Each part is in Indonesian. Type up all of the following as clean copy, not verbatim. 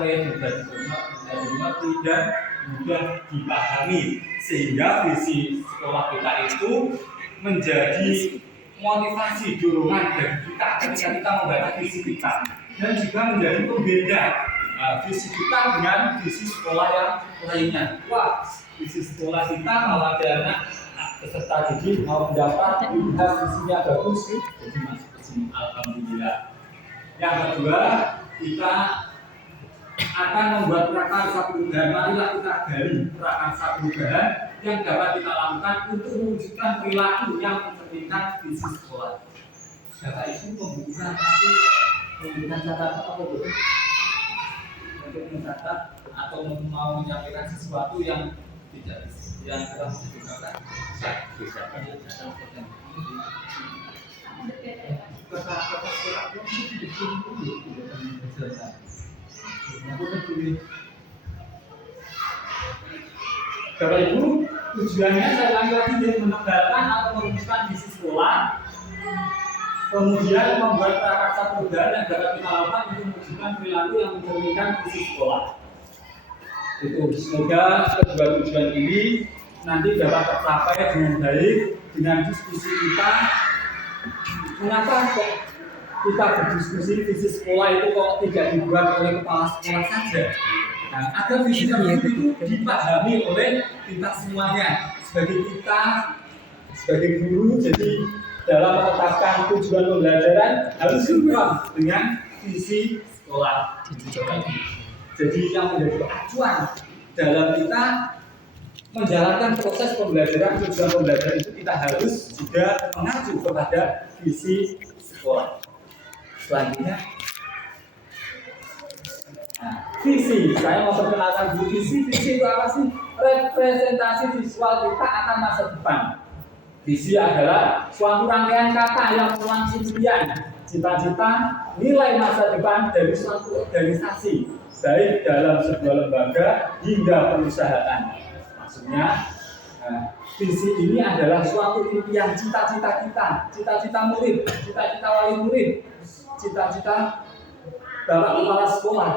sore mudah dimengerti dan mudah dipahami, sehingga visi sekolah kita itu menjadi motivasi dorongan bagi kita ketika kita membaca visi kita, dan juga menjadi pembeda visi kita dengan visi sekolah yang lainnya. Wah, visi sekolah kita kalau ada anak peserta didik mau mendaftar, lihat visinya bagus, jadi masuk ke sini. Alhamdulillah. Yang kedua, kita akan membuat prakarsa perubahan. Marilah kita gali prakarsa perubahan yang dapat kita lakukan untuk mewujudkan perilaku yang mencerminkan visi sekolah. Bapak Ibu membutuhkan memberikan catatan apa betul? Untuk mencatat atau mau menyampaikan sesuatu yang tidak yang telah dibicarakan. Bisa. Bapak Ibu, tujuannya saya ulangi lagi dari menebarkan atau merumuskan visi sekolah, kemudian membuat prakarsa perubahan yang dapat kita lakukan untuk mewujudkan perilaku yang mencerminkan visi sekolah. Itu semoga kedua tujuan ini nanti dapat tercapai dengan baik dengan diskusi kita. Mengapa kok kita berdiskusi visi sekolah itu kok tidak dibuat oleh kepala sekolah saja? Nah, agar visi itu dipahami oleh kita semuanya sebagai guru. Jadi dalam menetapkan tujuan pembelajaran harus sinkron dengan visi sekolah. Jadi yang menjadi acuan dalam kita menjalankan proses pembelajaran, tujuan pembelajaran itu kita harus juga mengacu kepada visi sekolah. Selanjutnya, visi. Saya mau perkenalkan dulu visi. Visi itu apa sih? Representasi visual kita akan masa depan. Visi adalah suatu rangkaian kata yang melangsung impian, cita-cita, nilai masa depan dari suatu organisasi, baik dalam sebuah lembaga hingga perusahaan. Maksudnya, visi ini adalah suatu impian, cita-cita kita, cita-cita murid, cita-cita wali murid, cita-cita bapak kepala sekolah.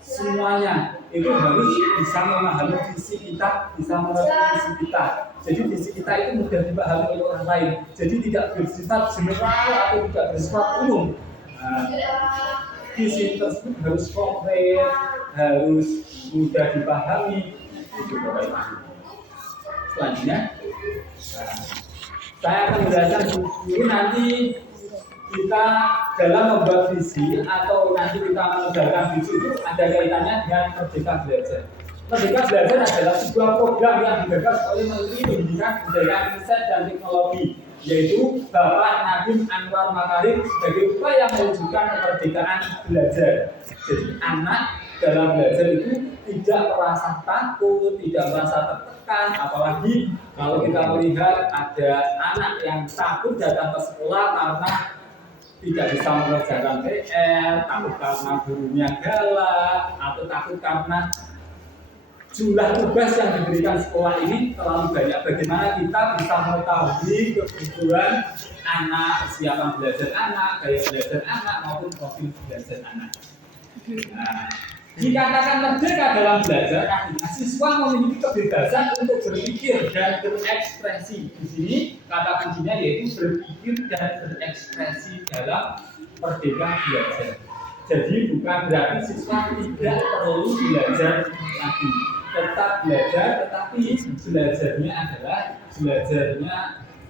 Semuanya itu harus bisa memahami visi kita, bisa mengerti visi kita. Jadi visi kita itu mudah dipahami oleh orang lain. Jadi tidak bersifat general atau tidak bersifat umum. Visi tersebut harus konkret, harus mudah dipahami. Itu Bapak Ibu. Selanjutnya, saya akan menjelaskan dulu nanti kita dalam membuat visi atau nanti kita menegakkan visi itu ada kaitannya dengan Merdeka Belajar. Merdeka Belajar adalah sebuah program yang digagas oleh Menteri Pendidikan, Kebudayaan, Riset dan Teknologi, yaitu Bapak Nadiem Anwar Makarim, sebagai upaya mewujudkan kemerdekaan belajar. Jadi anak dalam belajar itu tidak merasa takut, tidak merasa tertekan, apalagi kalau kita melihat ada anak yang takut datang ke sekolah karena tidak bisa mengerjakan PR, takut karena gurunya galak, atau takut karena jumlah tugas yang diberikan sekolah ini terlalu banyak. Bagaimana kita bisa mengetahui kebutuhan anak, persiapan belajar anak, gaya belajar anak, maupun profil belajar anak. Nah, dikatakan merdeka dalam belajar, artinya siswa memiliki kebebasan untuk berpikir dan berekspresi. Di sini kata kuncinya yaitu berpikir dan berekspresi dalam merdeka belajar. Jadi bukan berarti siswa tidak perlu belajar lagi, tetap belajar, tetapi belajarnya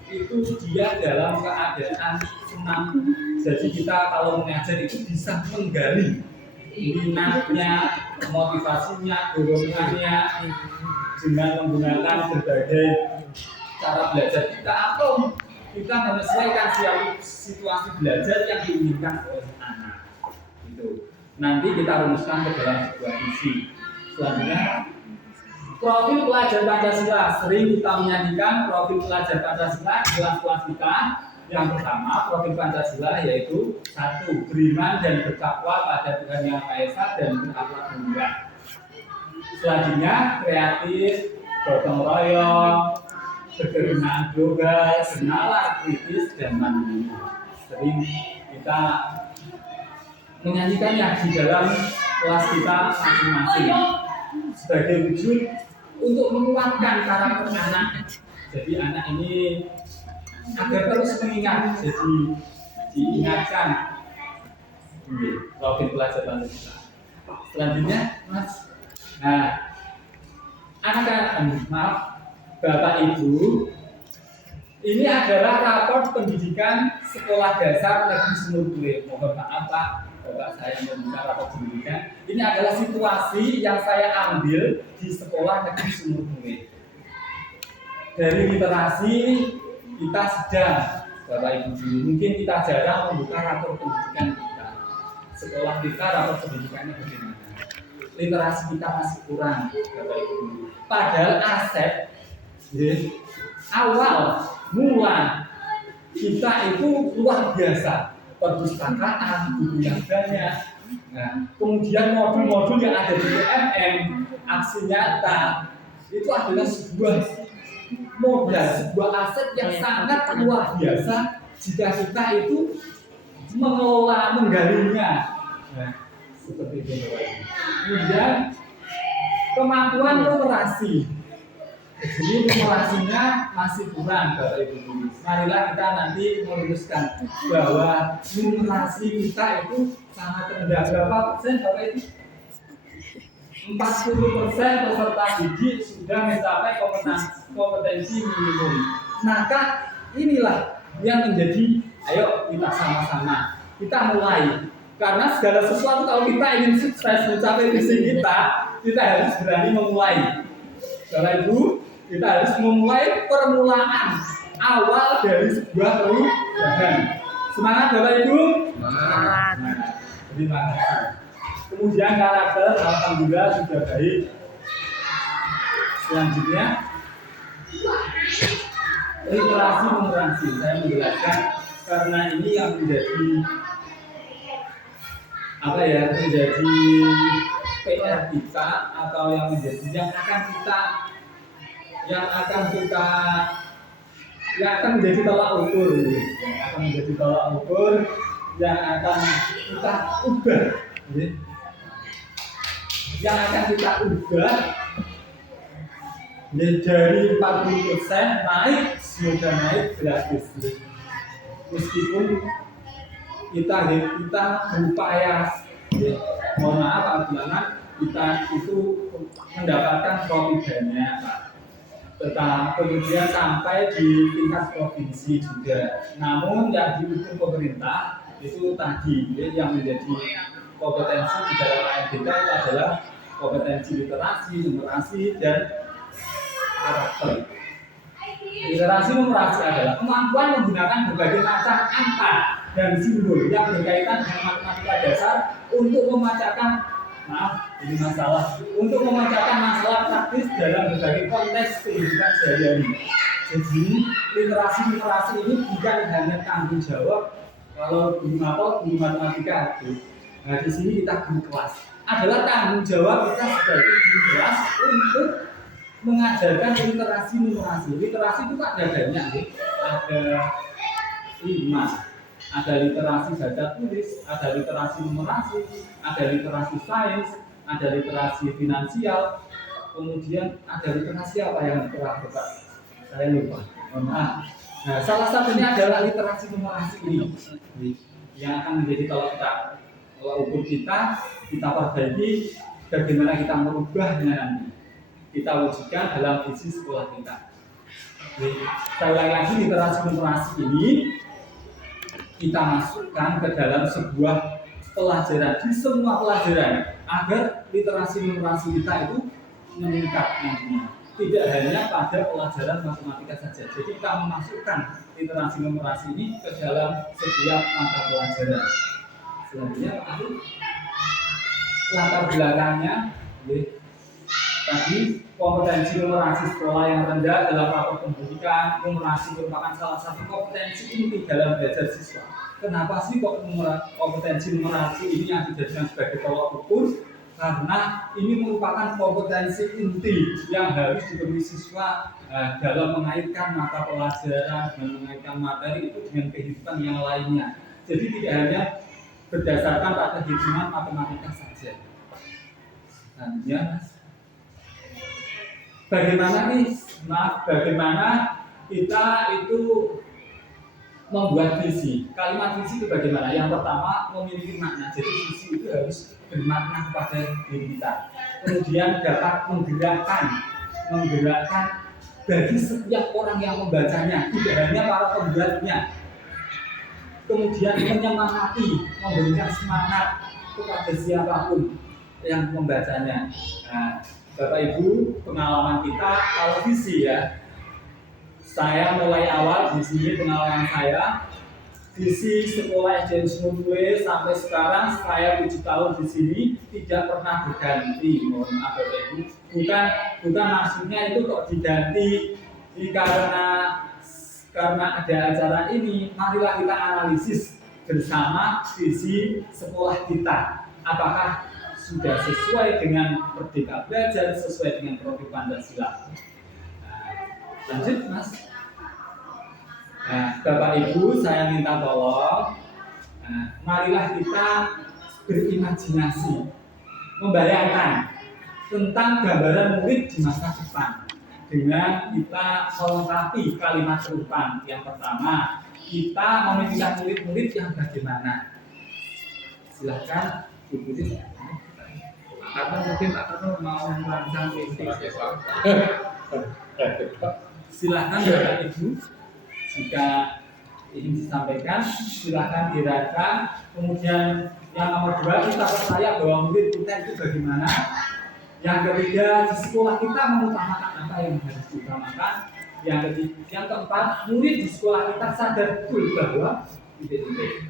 itu dia dalam keadaan senang. Jadi kita kalau mengajar itu bisa menggali minatnya, motivasinya, dorongannya dengan menggunakan berbagai cara belajar kita, atau kita menyesuaikan situasi belajar yang diinginkan oleh anak. Itu nanti kita rumuskan ke dalam sebuah visi. Selanjutnya, profil pelajar Pancasila. Sering kita menyanyikan profil pelajar Pancasila di kelas kita. Yang pertama, profil Pancasila yaitu 1. Beriman dan bertakwa pada Tuhan Yang Maha Esa dan berakhlak mulia. Selanjutnya, kreatif, gotong royong, kebersamaan global, bernalar, kritis, dan mandiri. Sering kita menyanyikannya di dalam kelas kita masing-masing sebagai wujud untuk menguatkan karakter anak. Jadi anak ini agar terus mengingat, jadi diingatkan. Robin pelajaran kita. Selanjutnya, Mas. Nah, anak-anak, maaf, Bapak Ibu, ini adalah raport pendidikan sekolah dasar negeri Sumur Buluh. Mohon maaf Pak, Bapak saya membuka raport pendidikan. Ini adalah situasi yang saya ambil di sekolah negeri Sumur Buluh. Dari literasi kita sedang, Bapak Ibu, mungkin kita jarang membuka raport pendidikan kita. Sekolah kita raport pendidikannya bagaimana? Literasi kita masih kurang, Bapak Ibu. Padahal aset awal mula kita itu luar biasa, perpustakaan, buku yang banyak. Nah, kemudian modul-modul yang ada di UMM, aksi nyata, itu adalah sebuah modal, sebuah aset yang sangat luar biasa jika kita itu mengelola, menggalinya. Nah, seperti itu. Kemudian kemampuan numerasi. Jadi numerasinya masih kurang, Bapak Ibu. Marilah kita nanti meluruskan bahwa numerasi kita itu sangat rendah. Berapa persen, Bapak Ibu? 40% peserta didik sudah mencapai kompetensi minimum. Maka inilah yang menjadi, ayo kita sama-sama, kita mulai. Karena segala sesuatu kalau kita ingin sukses mencapai visi kita harus berani memulai. Bapak Ibu, kita harus memulai permulaan awal dari sebuah perubahan. Semangat Bapak Ibu. Semangat. Terima kasih. Kemudian karakter alhamdulillah sudah baik. Selanjutnya literasi numerasi. Saya menjelaskan karena ini yang menjadi menjadi PR kita atau yang akan menjadi tolak ukur, yang akan kita ubah, dari 40% naik, semoga naik gratis. Meskipun kita berupaya, mohon maaf apabila kita itu mendapatkan profit banyak, Pak. Tetapi kemudian sampai di tingkat provinsi juga. Namun yang diukur pemerintah itu tadi yang menjadi kompetensi di dalam AMDK itu adalah kompetensi literasi, numerasi, dan karakter. Literasi numerasi adalah kemampuan menggunakan berbagai macam angka dan simbol yang berkaitan dengan matematika dasar untuk memecahkan masalah praktis dalam berbagai konteks kehidupan sehari-hari. Jadi literasi ini bukan hanya tanggung jawab kalau guru matematika itu. Nah, di sini kita guru kelas adalah tanggung jawab kita sebagai guru kelas untuk mengajarkan literasi numerasi. Literasi itu ada banyak, ada 5. Ada literasi baca tulis, ada literasi numerasi, ada literasi sains, ada literasi finansial, kemudian ada literasi apa yang telah Bapak? Saya lupa. Nah, salah satunya adalah literasi numerasi ini yang akan menjadi tolak ukur kita perbaiki bagaimana kita merubahnya nanti. Kita wujudkan dalam visi sekolah kita. Sekali lagi literasi numerasi ini kita masukkan ke dalam sebuah pelajaran di semua pelajaran agar literasi numerasi kita itu meningkat nantinya. Tidak hanya pada pelajaran matematika saja. Jadi kita memasukkan literasi numerasi ini ke dalam setiap mata pelajaran. Selanjutnya Pak Ari, latar belakangnya tadi kompetensi numerasi sekolah yang rendah dalam rapor pendidikan. Numerasi merupakan salah satu kompetensi inti dalam belajar siswa. Kenapa sih kok kompetensi numerasi ini yang dijadikan sebagai tolak ukur? Karena ini merupakan kompetensi inti yang harus dipenuhi siswa dalam mengaitkan mata pelajaran dan mengaitkan materi itu dengan kehidupan yang lainnya. Jadi tidak hanya berdasarkan pada hitungan matematika saja, Selanjutnya, bagaimana kita itu membuat visi. Kalimat visi itu bagaimana? Yang pertama, memiliki makna. Jadi visi itu harus bermakna kepada diri kita. Kemudian dapat menggerakkan bagi setiap orang yang membacanya, tidak hanya para pembuatnya. Kemudian menyemangati, memberikan semangat kepada siapapun yang membacanya. Nah, Bapak Ibu, pengalaman kita kalau visi ya. Saya mulai awal di sini pengalaman saya, visi sekolah SD Sumule sampai sekarang saya 7 tahun di sini tidak pernah berganti. Mohon maaf Bapak Ibu, bukan maksudnya itu kok diganti karena ada acara ini. Marilah kita analisis bersama visi sekolah kita. Apakah sudah sesuai dengan Merdeka Belajar, sesuai dengan program Pancasila? Lanjut Mas. Nah, Bapak Ibu saya minta tolong, marilah kita berimajinasi, membayangkan tentang gambaran murid di masa depan dengan kita melengkapi kalimat serupan. Yang pertama, kita memiliki murid-murid yang bagaimana? Silahkan diikuti. Karena mungkin Pak Karno mau merancang mimpi. Silahkan Bapak Ibu, jika ingin disampaikan silahkan dirasa. Kemudian yang nomor 2, kita percaya bahwa murid kita itu bagaimana. Yang ketiga, di sekolah kita mengutamakan apa yang harus diutamakan. Yang keempat, murid di sekolah kita sadar betul bahwa titik-titik.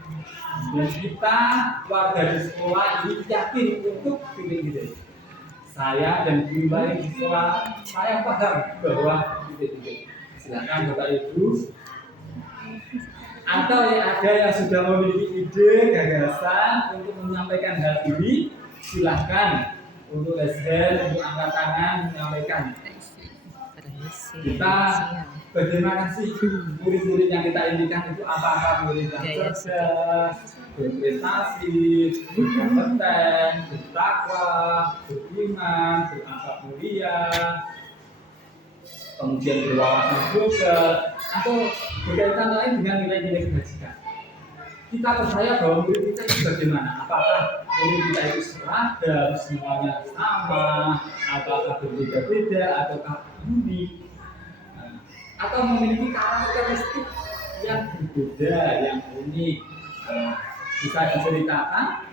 Dan kita warga di sekolah ini yakin untuk titik-titik. Saya dan guru lain di sekolah, saya paham bahwa titik-titik. Silakan Bapak Ibu. Atau ada yang sudah memiliki ide, gagasan untuk menyampaikan hal ini, silahkan untuk leshen, untuk angkat tangan menyampaikan. Kita bagaimana sih murid-murid yang kita indikan itu apa murid yang cerdas, berprestasi, berkompeten, bertakwa, beriman, berakhlak mulia, kemudian berwawasan global, atau berkaitan lain dengan nilai-nilai kebajikan. Kita percaya bahwa murid kita itu bagaimana? Apakah murid kita itu seragam, semuanya sama, apakah berbeda-beda, ataukah unik, atau memiliki karakteristik yang berbeda, yang unik, bisa diceritakan.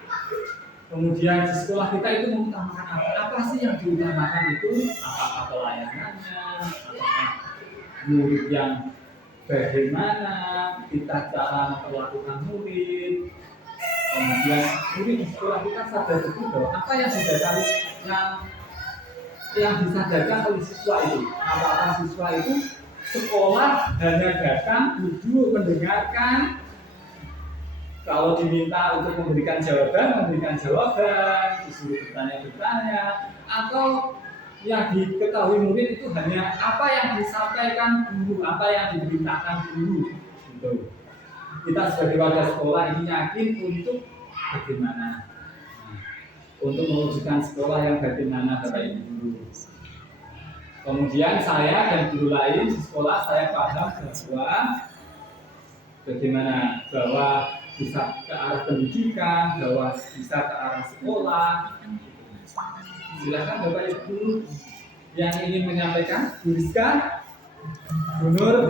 Kemudian di sekolah kita itu mengutamakan apa sih yang diutamakan itu? Apakah pelayanannya, apakah murid yang bagaimana kita cara memperlakukan murid. Kemudian murid di sekolah kita sadar betul bahwa apa yang disadari yang disadarkan oleh siswa itu. Apakah siswa itu sekolah hanya datang, duduk, mendengarkan, kalau diminta untuk memberikan jawaban, disuruh bertanya, atau yang diketahui murid itu hanya apa yang disampaikan guru, apa yang diberitakan guru. Gitu. Kita sebagai warga sekolah ini yakin untuk bagaimana, untuk mewujudkan sekolah yang bagaimana Bapak Ibu guru. Kemudian saya dan guru lain di sekolah saya paham bahwa bagaimana bahwa bisa ke arah pendidikan, bahwa bisa ke arah sekolah. Silakan Bapak Ibu yang ingin menyampaikan, Bu Rizka, Bu Nur,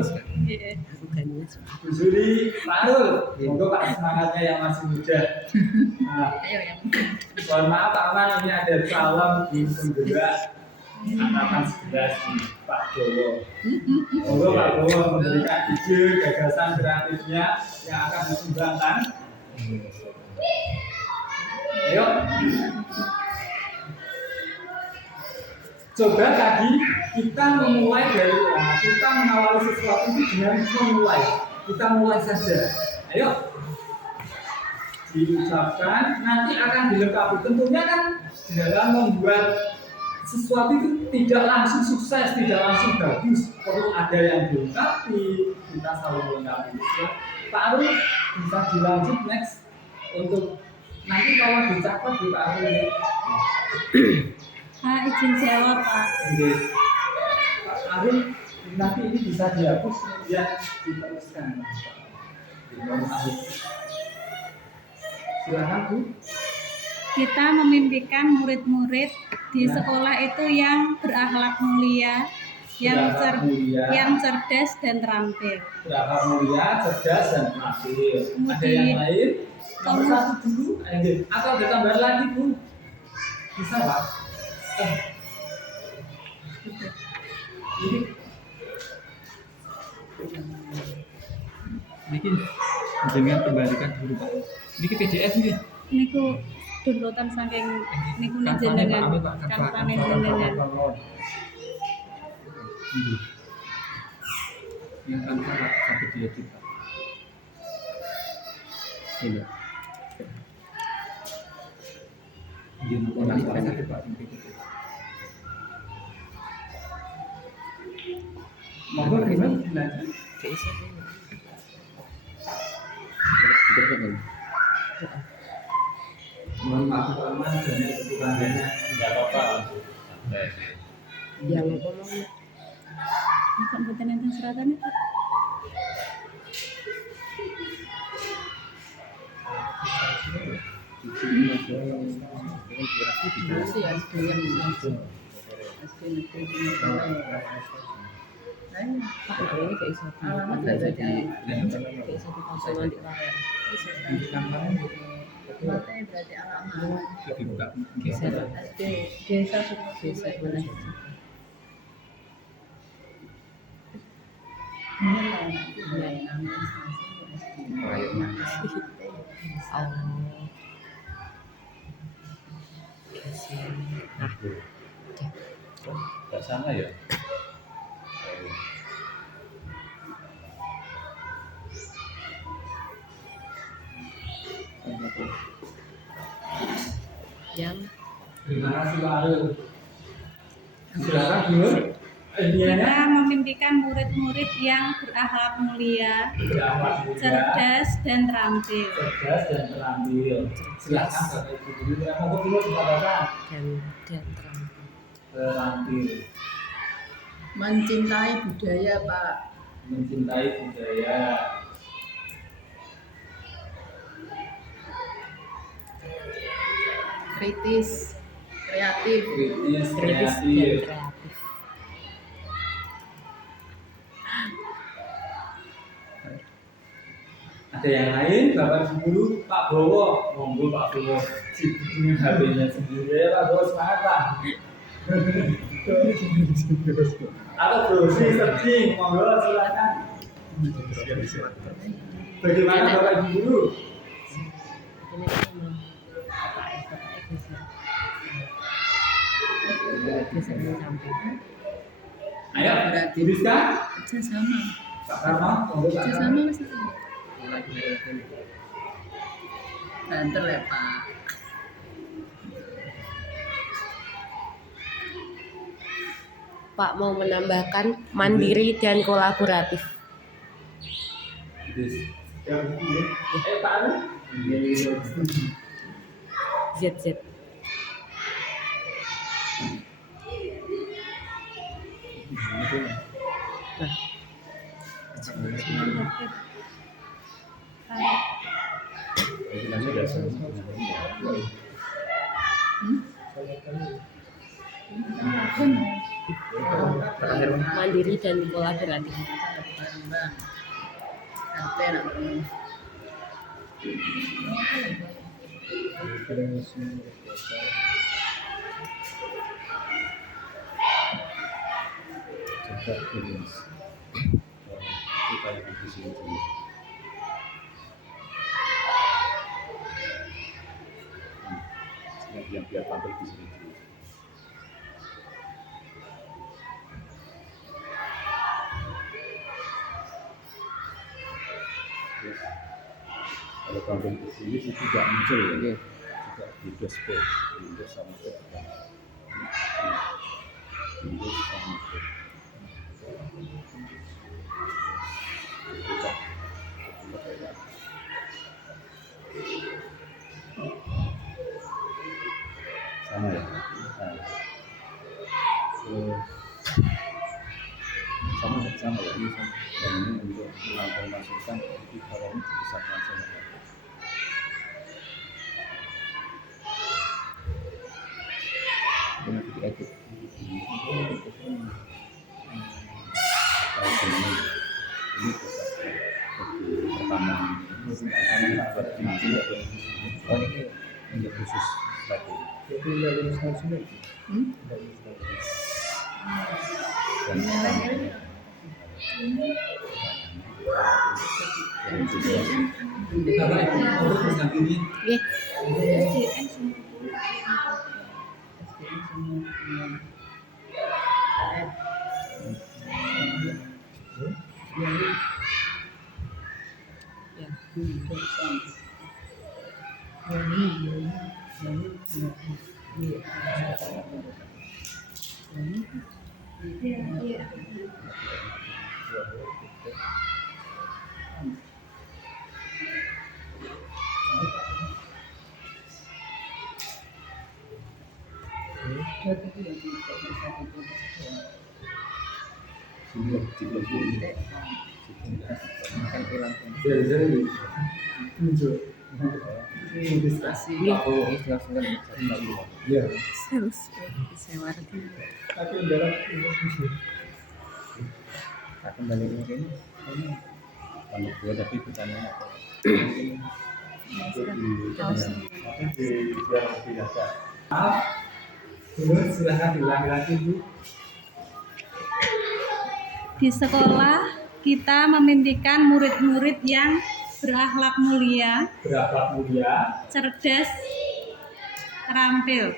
Bu Zuri, Pak Arul. Monggo Pak, semangatnya yang masih muda. Nah, mohon maaf Pak Man, ini ada salam di penggerak angkatan 11 di Pak Bowo. Monggo Pak Bowo memberikan ide, gagasan kreatifnya yang akan disumbangkan. Ayo. Coba tadi kita memulai dari kita mengawali sesuatu itu dengan memulai. Kita mulai saja. Ayo. Diucapkan, nanti akan dilengkapi. Tentunya kan dalam membuat sesuatu itu tidak langsung sukses, tidak langsung bagus. Perlu ada yang dilengkapi. Kita selalu melengkapi. Pak Arul bisa dilanjut next untuk nanti kalau dicatat di Pak Arul. Izin jawab, Pak. Oke. Pak Arif, nanti ini bisa dihapus kemudian diteruskan. Mohon maaf. Silakan Bu. Kita memimpikan murid-murid di sekolah itu yang berakhlak mulia, yang cerdas dan terampil. Berakhlak mulia, cerdas dan terampil. Ada yang lain? Nomor satu dulu, atau ada tambahan lagi Bu? Bisa Pak? Ini dengan kembalikan dulu Pak. Ini PDF nih. Niku downloadan saking niku jenengan kampanye jenengan. Yang tanpa satu dia juga. Ini. Ini orang sakit Pak. Monggo gimana? Mohon maaf Pak, dana kebutuhan dana tidak apa-apa. Ya lupa mau. Bukan mboten enten seratan Pak. Alamat dari desa di Pasaman di Layar. Berarti alamat. Desa boleh. Tidak sama ya? Yang Terima kasih Pak Arul. Silakan Bu. Kita memimpikan murid-murid yang berakhlak mulia, cerdas dan terampil. Cerdas dan terampil. Silakan Bapak Ibu dulu. Monggo dulu dikatakan. dan terampil. Terampil. Mencintai budaya, Pak. Mencintai budaya. Kritis, kreatif. Kritis, kreatif. Ada yang lain, Bapak Guru, Pak Bowo, monggo Pak Bowo, sibuk dengan HP-nya sendiri ya Pak Bowo, semangat Pak. Atau browsing, searching, monggo silakan. Bagaimana Bapak Guru? Ini bisa menyampaikan. Ayo, Rizka, Sama. Pak Karma, monggo Pak Karma. Sama masih. Banter ya Pak. Pak mau menambahkan mandiri dan kolaboratif. Pak Arul. ZZ. Mandiri dan kolaboratif. Yang biar tampil di sini. Kalau tampil di sini sih tidak muncul ya, tidak Windows Space, Windows sama Windows sama sama ya. Nah, Terus sama ya ini sama. Dan ini untuk menambah masukan jadi kalau ini bisa langsung ya. Ini diedit. Kalau ini pertama buat nanti oh ini khusus lagi jadi dari sini dan Bapak Ibu urut dengan ini. SDN semua. Iya. Jadi tunjuk Ini langsung ya tapi dalam akan balik lagi ini kalau gue tapi bukannya apa maaf dulu silahkan diulangi lagi Bu. Di sekolah kita memimpikan murid-murid yang berakhlak mulia, cerdas, terampil.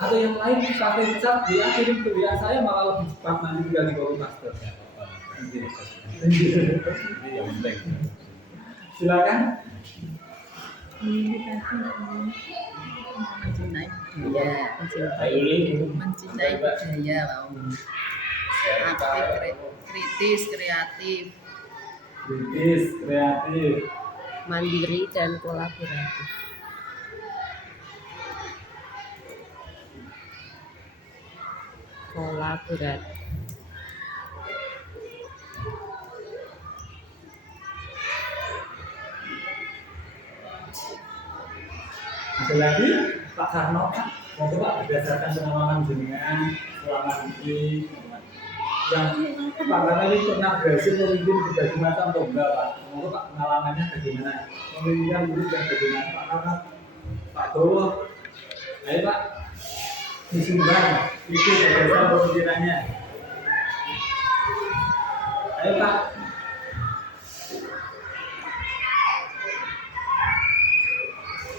Atau yang lain pakai cat dia kirim ke WA saya malah lebih cepat nanti tinggal di copy master. ini yang penting Silakan. mencintai budaya, mencintai budaya aktif, kritis, kreatif, mandiri dan kolaboratif. Ada lagi Pak Karno, Pak, monggo Pak berdasarkan pengalaman jenengan selama ini yang Pak Karno ini pernah berhasil memimpin berbagai macam lomba Pak. Monggo Pak pengalamannya bagaimana? Memimpin murid yang bagaimana Pak Karno? Pak Bowo, ayo Pak disumbang itu berdasarkan pemikirannya. Ayo Pak.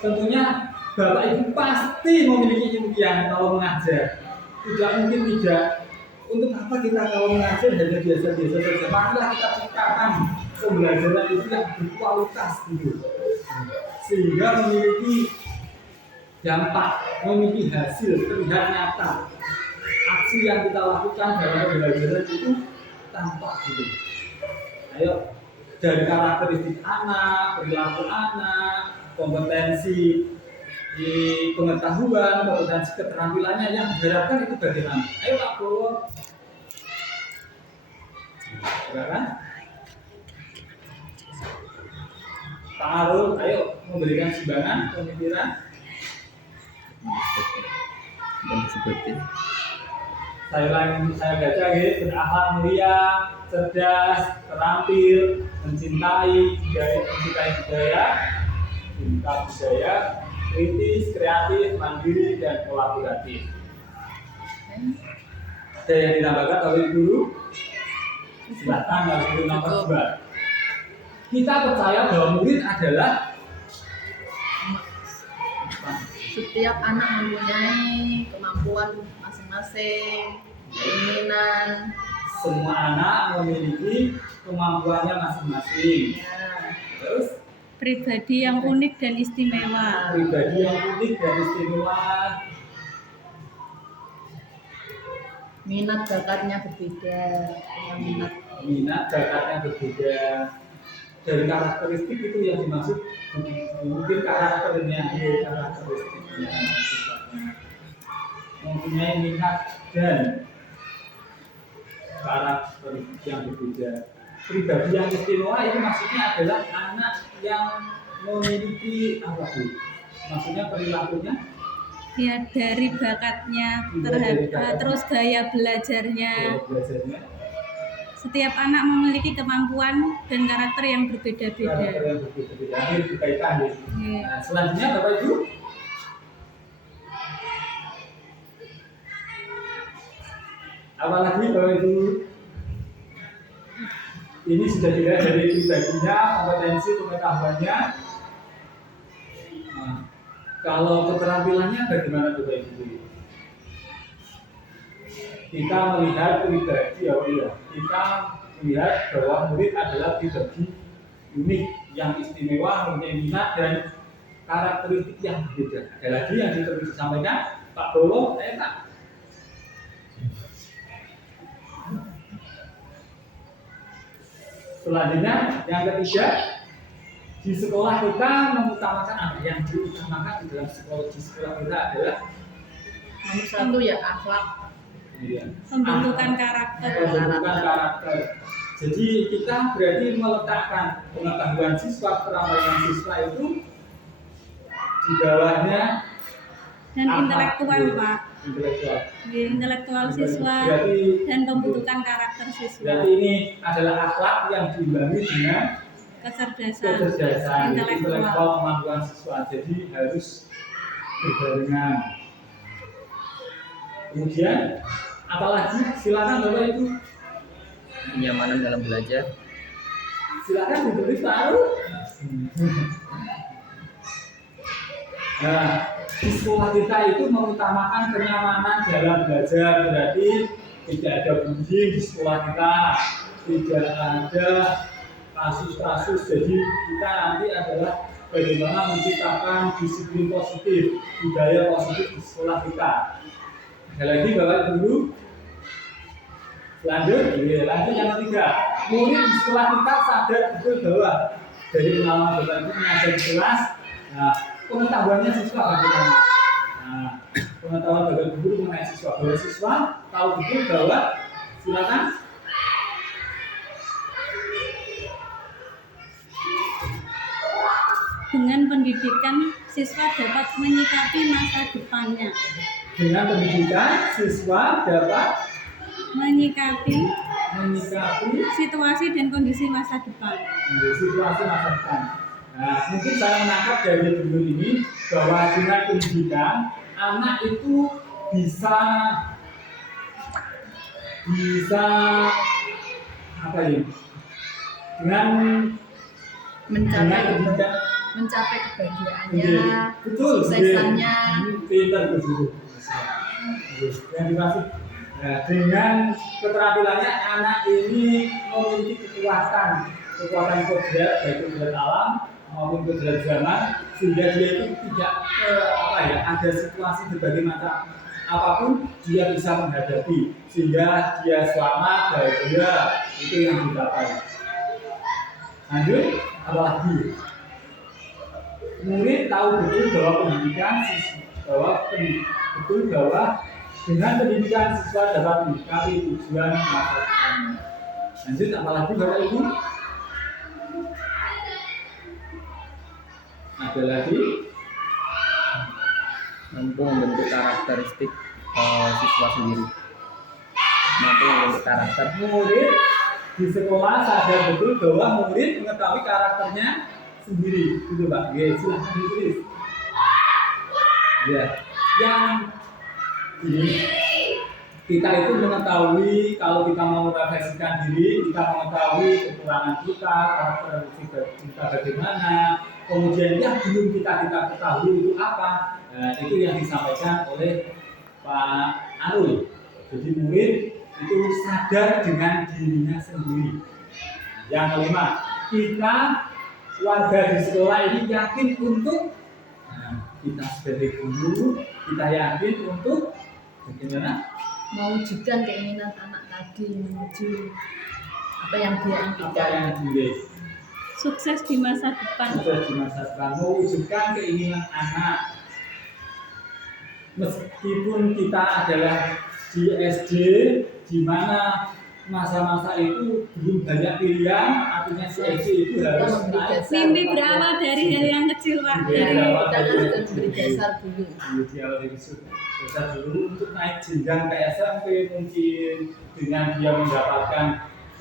Tentunya Bapak Ibu pasti memiliki impian kalau mengajar. Tidak mungkin tidak. Untuk apa kita kalau mengajar hanya biasa-biasa saja? Marilah kita ciptakan pembelajaran itu yang berkualitas gitu. Sehingga memiliki dampak, memiliki hasil terlihat nyata. Aksi yang kita lakukan dalam pembelajaran itu tampak gitu. Ayo dari karakteristik anak, perilaku anak, kompetensi di pengetahuan, kompetensi keterampilannya yang diharapkan itu bagaimana? Ayo Pak Bowo. Silakan. Pak Arul, ayo memberikan sumbangan pemikiran. Dan disebutin Saya baca gitu, berakhlak mulia, cerdas, terampil, mencintai budaya, cinta budaya, kritis, kreatif, mandiri, dan kolaboratif. Ada yang ditambahkan oleh guru? Silakan harus guru nomor 2. Kita percaya bahwa murid adalah setiap anak mempunyai kemampuan masing-masing, keinginan. semua anak memiliki kemampuannya masing-masing. Ya. Terus Pribadi yang unik dan istimewa. pribadi yang unik dan istimewa, Minat bakatnya berbeda. minat bakatnya berbeda. Dari karakteristik itu yang dimaksud mungkin karakternya, karakteristiknya, sifatnya. mempunyai minat dan karakter yang berbeda. Pribadi yang istimewa itu maksudnya adalah anak yang memiliki apa Bu? Maksudnya perilakunya Ya dari bakatnya terus gaya belajarnya. Setiap anak memiliki kemampuan dan karakter yang berbeda-beda. Ini berkaitan ya. Nah, selanjutnya Bapak Ibu. Apalagi Bapak Ibu, ini sudah dilihat dari pribadinya, kompetensi pengetahuannya. Nah, kalau keterampilannya bagaimana Bapak Ibu? Kita melihat pribadi ya, kita melihat bahwa murid adalah pribadi unik, yang istimewa, mempunyai minat dan karakteristik yang berbeda. Ada lagi yang disampaikan Pak Bolo, Pak. Selanjutnya yang ketiga, di sekolah kita mengutamakan apa yang diutamakan di dalam sekolah kita adalah nomor satu ya akhlak, Pembentukan karakter. Jadi kita berarti meletakkan pengetahuan siswa, keterampilan siswa itu di bawahnya Dan intelektual Pak. Intelektual. Ya, intelektual siswa dan pembentukan karakter siswa. Berarti ini adalah akhlak yang diimbangi dengan Kecerdasan intelektual kemampuan siswa. Jadi harus berbarengan. Kemudian apalagi silakan Bapak Ibu. Kenyamanan dalam belajar. Silakan ditulis tahu. Nah, di sekolah kita itu mengutamakan kenyamanan dalam belajar, berarti tidak ada bullying di sekolah kita, tidak ada kasus-kasus. Jadi kita nanti adalah bagaimana menciptakan disiplin positif, budaya positif di sekolah kita. Ada lagi Bapak Ibu. Lanjut yang ketiga, murid di sekolah kita sadar betul bahwa dari pengalaman Bapak Ibu mengajar di kelas, nah, pengetahuannya siswa bagaimana? Nah, pengetahuan Bapak Ibu mengenai siswa, bahwa siswa tahu betul bahwa silakan. Dengan pendidikan siswa dapat menyikapi masa depannya. Dengan pendidikan siswa dapat menyikapi situasi dan kondisi masa depan. Situasi masa depan. Nah, mungkin saya menangkap dari dulu ini bahwa dengan pendidikan anak itu bisa apa ya? Dengan mencapai kebahagiaannya, betul, kesuksesannya. Pintar begitu. Yang dimaksud dengan keterampilannya anak ini memiliki kekuatan kodrat, baik kodrat alam maupun kodrat zaman, sehingga dia itu tidak ada situasi berbagai macam apapun dia bisa menghadapi, sehingga dia selamat, bahagia, itu yang dicapai. Lanjut, apalagi murid tahu betul bahwa pendidikan dengan pendidikan siswa dapat menyikapi tujuan masa depan. Lanjut, apalagi Bapak Ibu? Ada lagi? Mampu membentuk karakteristik siswa sendiri. Mampu membentuk karakter. Murid di sekolah sadar betul bahwa murid mengetahui karakternya sendiri, gitu Pak. Ya, silahkan ditulis. Ya, yang ini kita itu mengetahui kalau kita mau merefleksikan diri, kita mengetahui kekurangan kita, karakter kita bagaimana, kemudian yang belum kita ketahui itu apa. Nah, itu yang disampaikan oleh Pak Arul. Jadi murid itu sadar dengan dirinya sendiri. Yang kelima, kita warga di sekolah ini yakin untuk kita sebagai guru, kita yakin untuk bagaimana? Mewujudkan keinginan anak tadi menuju apa yang dia impikan. Sukses di masa depan. Sukses di masa depan, mewujudkan keinginan anak. meskipun kita adalah di SD, di mana masa-masa itu belum banyak pilihan, artinya si SD itu harus naik. Mimpi berawal dari hal yang kecil, Pak. Iya, Dari berawal Kita dari- harus memberi dasar dulu. Ideal dari besar dulu untuk naik jenjang ke SMP mungkin dengan dia mendapatkan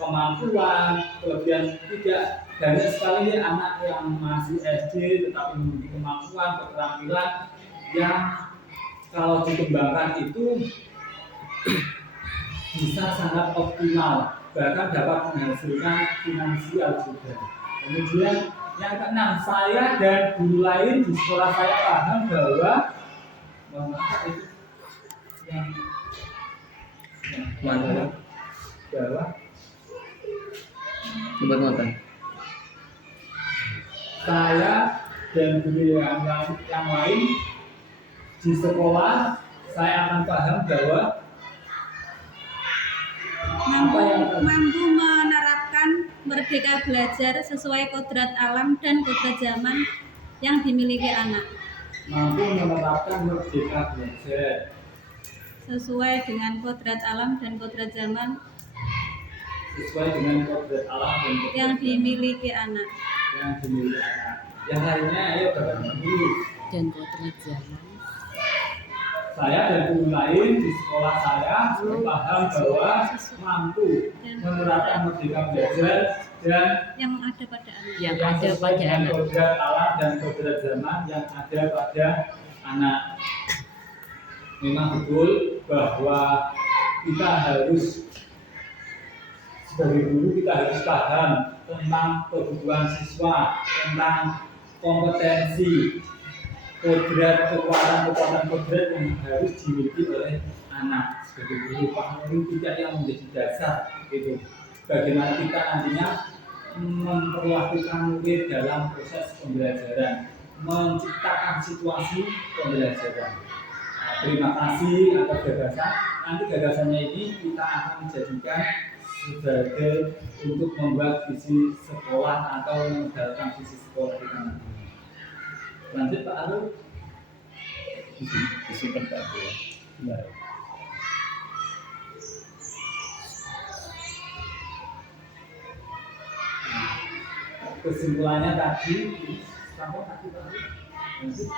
kemampuan, kelebihan. Tidak banyak sekali anak yang masih SD tetapi memiliki kemampuan, keterampilan yang kalau dikembangkan itu bisa sangat optimal, bahkan dapat menghasilkan finansial juga. Kemudian yang keenam, saya dan guru lain di sekolah saya paham bahwa itu yang Mana? bahwa Buat nonton. saya dan guru yang lain di sekolah saya akan paham bahwa mampu menerapkan merdeka belajar sesuai kodrat alam dan kodrat zaman yang dimiliki anak. mampu menerapkan merdeka belajar Sesuai dengan kodrat alam dan kodrat zaman sesuai dengan kodrat alam dan kodrat yang zaman dimiliki anak. yang dimiliki anak. Yang lainnya ayo Bapak dulu. Dan kodrat zaman. Saya dan guru lain di sekolah saya paham bahwa mampu menerapkan merdeka belajar dan Yang ada pada anak. Yang ada sesuai pada dengan anak. kodrat alam dan kodrat zaman yang ada pada anak. Memang betul bahwa kita harus sebagai guru kita harus paham tentang kebutuhan siswa, tentang kompetensi, kekuatan kodrat yang harus dimiliki oleh anak sebagai guru. Paham itu tidak yang menjadi dasar itu. Bagaimana kita nantinya memperlakukan murid dalam proses pembelajaran, menciptakan situasi pembelajaran. Terima kasih atas gagasan. Nanti gagasannya ini kita akan jadikan sebagai untuk membuat visi sekolah atau mengadakan visi sekolah kita nanti. Lanjut Pak Arul. Disimpan Pak Abu ya. Baik. Kesimpulannya tadi sampai tadi Pak Arul. Lanjut.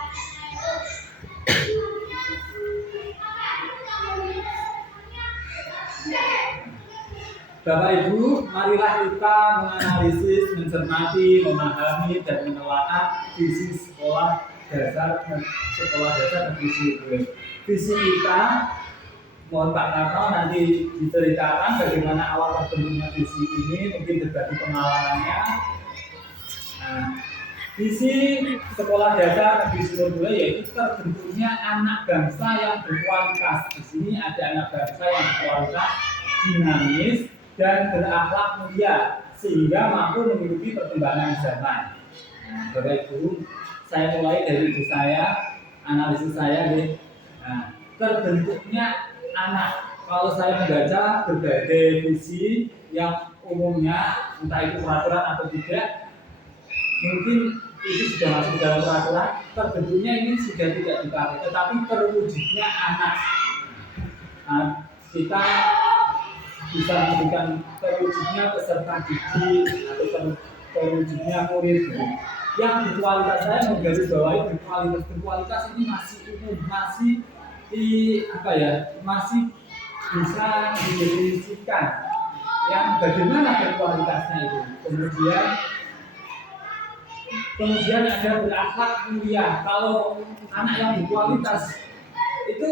Bapak Ibu, marilah kita menganalisis, mencermati, memahami, dan menelaah visi sekolah dasar negeri Sumber. Visi kita, mohon Pak Narno nanti diceritakan bagaimana awal terbentuknya visi ini, mungkin berbagi pengalamannya. Nah, visi sekolah dasar negeri Sumber yaitu terbentuknya anak bangsa yang berkualitas. Di sini ada anak bangsa yang berkualitas, dinamis, dan berakhlak mulia sehingga mampu mengikuti perkembangan zaman. Nah, Bapak Ibu, saya mulai dari ibu saya, analisis saya nih. Nah, terbentuknya anak. Kalau saya membaca berbagai visi yang umumnya, entah itu peraturan atau tidak, mungkin itu sudah masuk dalam peraturan. Terbentuknya ini sudah tidak dipakai, tetapi terwujudnya anak. Nah, kita bisa memberikan terwujudnya peserta didik atau terwujudnya murid yang berkualitas. Saya menggarisbawahi berkualitas ini masih umum, masih masih bisa didefinisikan yang bagaimana berkualitasnya itu. Kemudian ada berakhlak mulia. Kalau anak yang berkualitas itu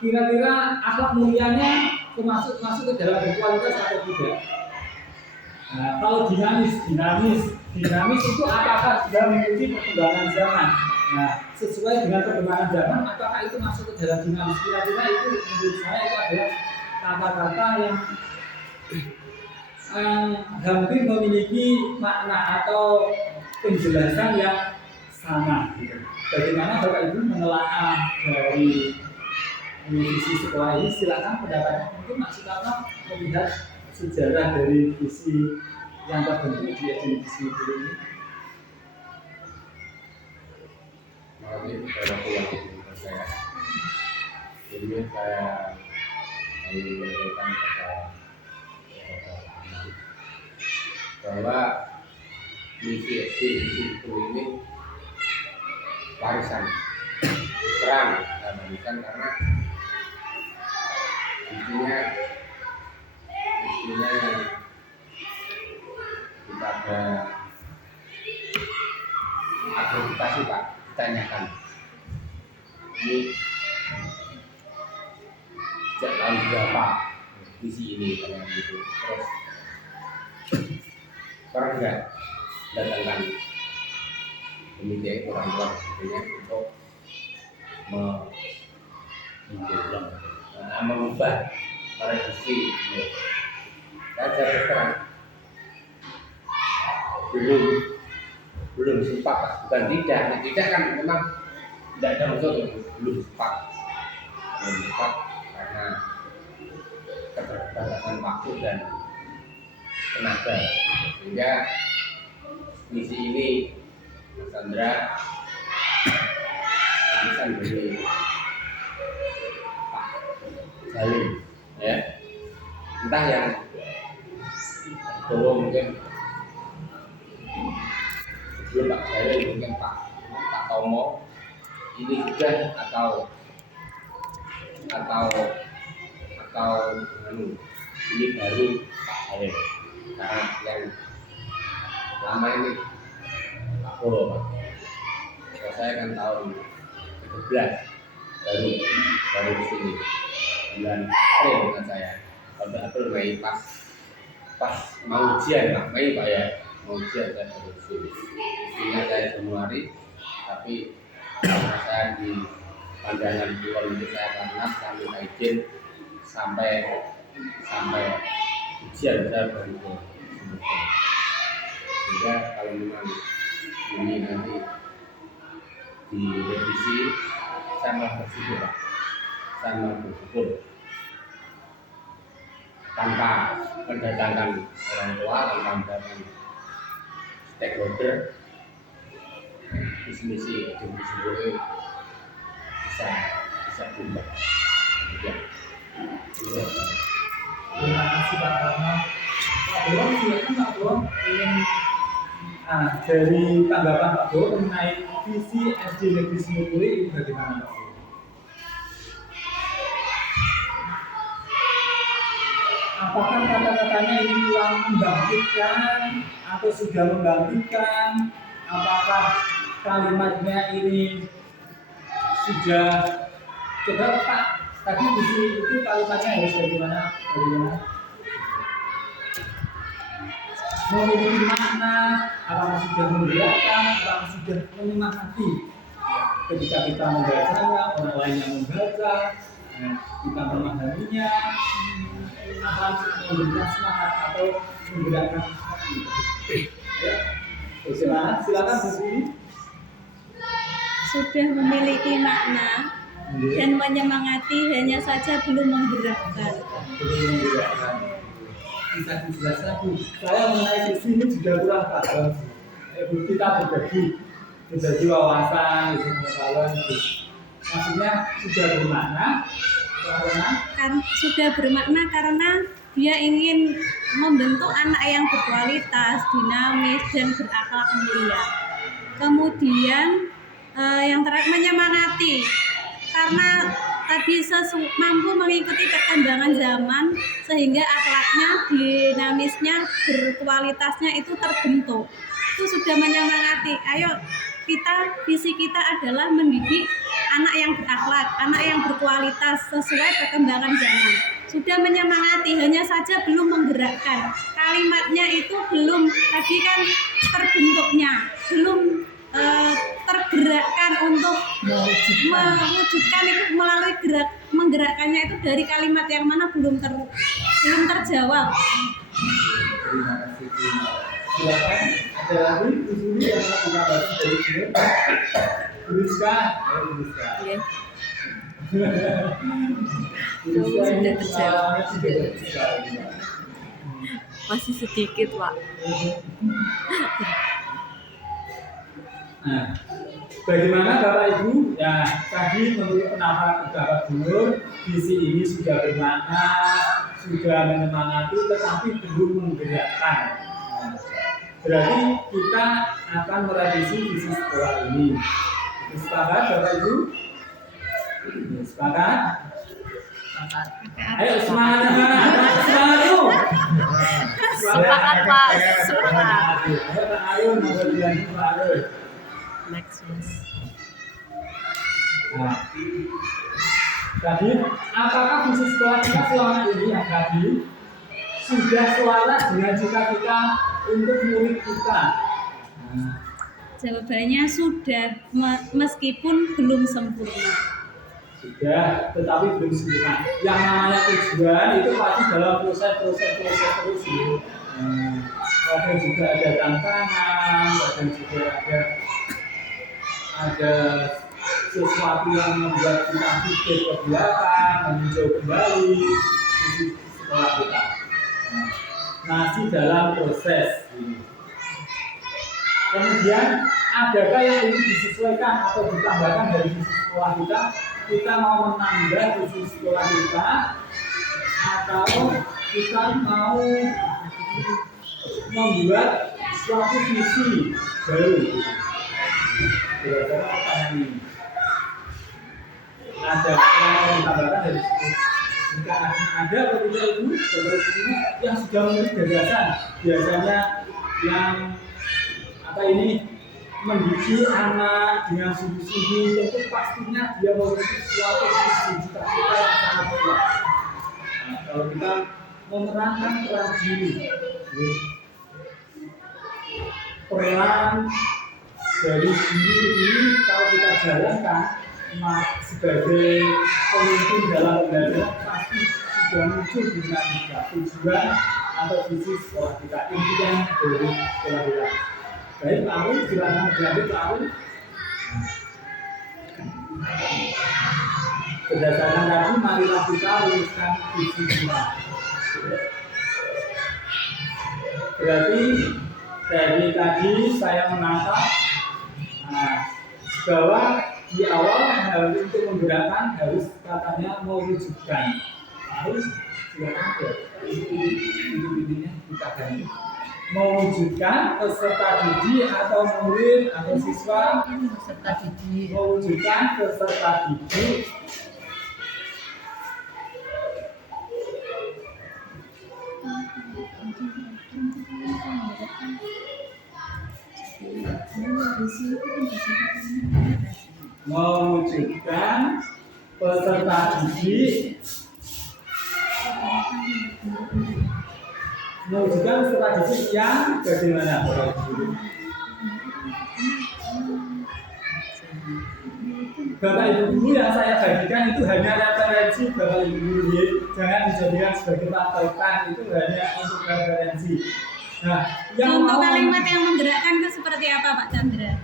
kira-kira akhlak mulianya masuk ke dalam berkualitas atau tidak? Nah, kalau dinamis itu apakah sudah mengikuti perkembangan zaman? Nah, sesuai dengan perkembangan zaman, apakah itu masuk ke dalam dinamis? Kira-kira itu menurut saya itu adalah kata-kata yang hampir memiliki makna atau penjelasan yang sama. Bagaimana Bapak Ibu menelaah dari visi sekolah ini? Silakan pendapatnya. Mungkin Mas Sukarno melihat sejarah dari visi yang terbentuk di visi ini. Ini dalam keluarga saya Ini saya ingin menyampaikan kepada bahwa misi SD itu ini warisan terang dan warisan karena intinya yang kepada akreditasi Pak ditanyakan ini sejak tahun berapa misi ini kayak gitu, terus orang enggak datangkan pemilik orang tua tentunya untuk mengubah merevisi saya terang belum sempat Pak. Bukan tidak kan memang tidak ada maksud belum sempat karena keterbatasan waktu dan tenaga, sehingga misi ini Mas Sandra bisa dari Pak Jalil ya, entah yang Bowo mungkin sebelum Pak Jalil mungkin Pak Tomo ini sudah atau ini baru Pak Jalil, karena yang lama ini Pak Bowo Pak. Kalau saya kan tahun 13 baru di sini bulan April dengan saya, pada April Mei pas mau ujian Pak Mei Pak ya, mau ujian saya baru di sini. Mestinya saya Januari, tapi karena saya di pandangan keluar itu saya panas, kami izin sampai ujian saya baru ke sini. Sehingga kalau memang ini nanti direvisi, saya malah bersyukur Pak. Saya malah bersyukur tanpa mendatangkan orang tua, tanpa mendatangkan stakeholder, misi sendiri bisa berubah. Ya. Terima kasih Pak Karno. Pak Bowo, silakan Pak Bowo ingin dari tanggapan Pak Bowo mengenai visi SD Negeri Semurui ini bagaimana Pak Bowo? Apakah kata-katanya ini kurang membangkitkan atau sudah membangkitkan? Apakah kalimatnya ini sudah coba Pak? Tadi visi itu kalimatnya harus bagaimana? Memiliki makna, apakah sudah memberatkan, apakah sudah menyemangati? Ketika kita membacanya, orang lain yang membaca, kita memahaminya, akan memberikan semangat atau menggerakkan hati. Ya. Silakan di sini. Sudah memiliki makna dan menyemangati, hanya saja belum menggerakkan. Bisa dijelaskan Bu. Saya mengenai visi ini juga kurang paham. Kita berbagi wawasan, pengetahuan itu. Maksudnya sudah bermakna Sudah bermakna karena dia ingin membentuk anak yang berkualitas, dinamis, dan berakhlak mulia. Kemudian yang terakhir menyemangati, karena tadi mampu mengikuti perkembangan zaman sehingga akhlaknya, dinamisnya, berkualitasnya itu terbentuk. Itu sudah menyemangati. Ayo visi kita adalah mendidik anak yang berakhlak, anak yang berkualitas sesuai perkembangan zaman. Sudah menyemangati, hanya saja belum menggerakkan. Kalimatnya itu belum, tadi kan terbentuknya belum tergerakkan untuk mewujudkan itu melalui menggerakkannya itu dari kalimat yang mana belum terjawab. terima kasih. Silakan ada lagi di sini yang buka baju dari sini. Rizka. Iya. Sudah terjawab. Masih sedikit Pak. Nah, Bagaimana Bapak Ibu? Ya, tadi menurut pendapat Bapak Gubernur, visi ini sudah bermakna, sudah menyemangati, tetapi belum menggerakkan. Nah, berarti kita akan merevisi visi sekolah ini. Sepakat Bapak Ibu? Sepakat? Ayo semangatnya mana? Semangat yuk! Sepakat, Pak. Sepakat. Ayo Pak Arun, nomor 9 Pak Arun. Next, Mas. Nah, tadi apakah visi sekolah kita selama ini yang tadi sudah selaras dengan cita-cita untuk murid kita? Nah, Jawabannya sudah, meskipun belum sempurna. sudah, tetapi belum sempurna. Yang namanya tujuan itu pasti dalam proses terus gitu. Kadang juga ada tantangan, kadang juga ada sesuatu yang membuat kita pikir ke belakang, meninjau kembali isi sekolah kita. Nah, masih dalam proses. Kemudian, adakah yang ingin disesuaikan atau ditambahkan dari visi sekolah kita? Kita mau menambah visi sekolah kita, atau kita mau membuat suatu visi baru? Kira-kira pertanyaan ini. Ada yang mau ditambahkan dari situ? Jika ada begitu Ibu, seperti ini yang sudah memiliki gagasan, biasanya yang mendidik anak dengan sungguh-sungguh, tentu pastinya dia memiliki suatu visi cita-cita yang sangat kuat. Nah, kalau kita memerankan peran diri, peran dari diri ini kalau kita jalankan sebagai pemimpin dalam pembelajaran pasti sudah muncul di benak kita tujuan atau visi sekolah kita, impian dari sekolah kita. Baik, Pak Arun, silakan dilanjut Pak Arun. Berdasarkan tadi, marilah kita rumuskan visi kita. Berarti dari tadi saya menangkap bahwa di awal harus untuk menggerakkan harus katanya mewujudkan. Harus silakan ya, ini kita ganti. Mewujudkan peserta didik atau murid atau siswa Peserta didik. mewujudkan peserta didik mewujudkan peserta didik mewujudkan peserta didik yang bagaimana Bapak Ibu? Bapak Ibu guru yang saya bagikan itu hanya referensi Bapak Ibu guru, jangan dijadikan sebagai patokan, itu hanya untuk referensi. Nah, yang Contoh mau kalimat yang menggerakkan itu seperti apa Pak Chandra?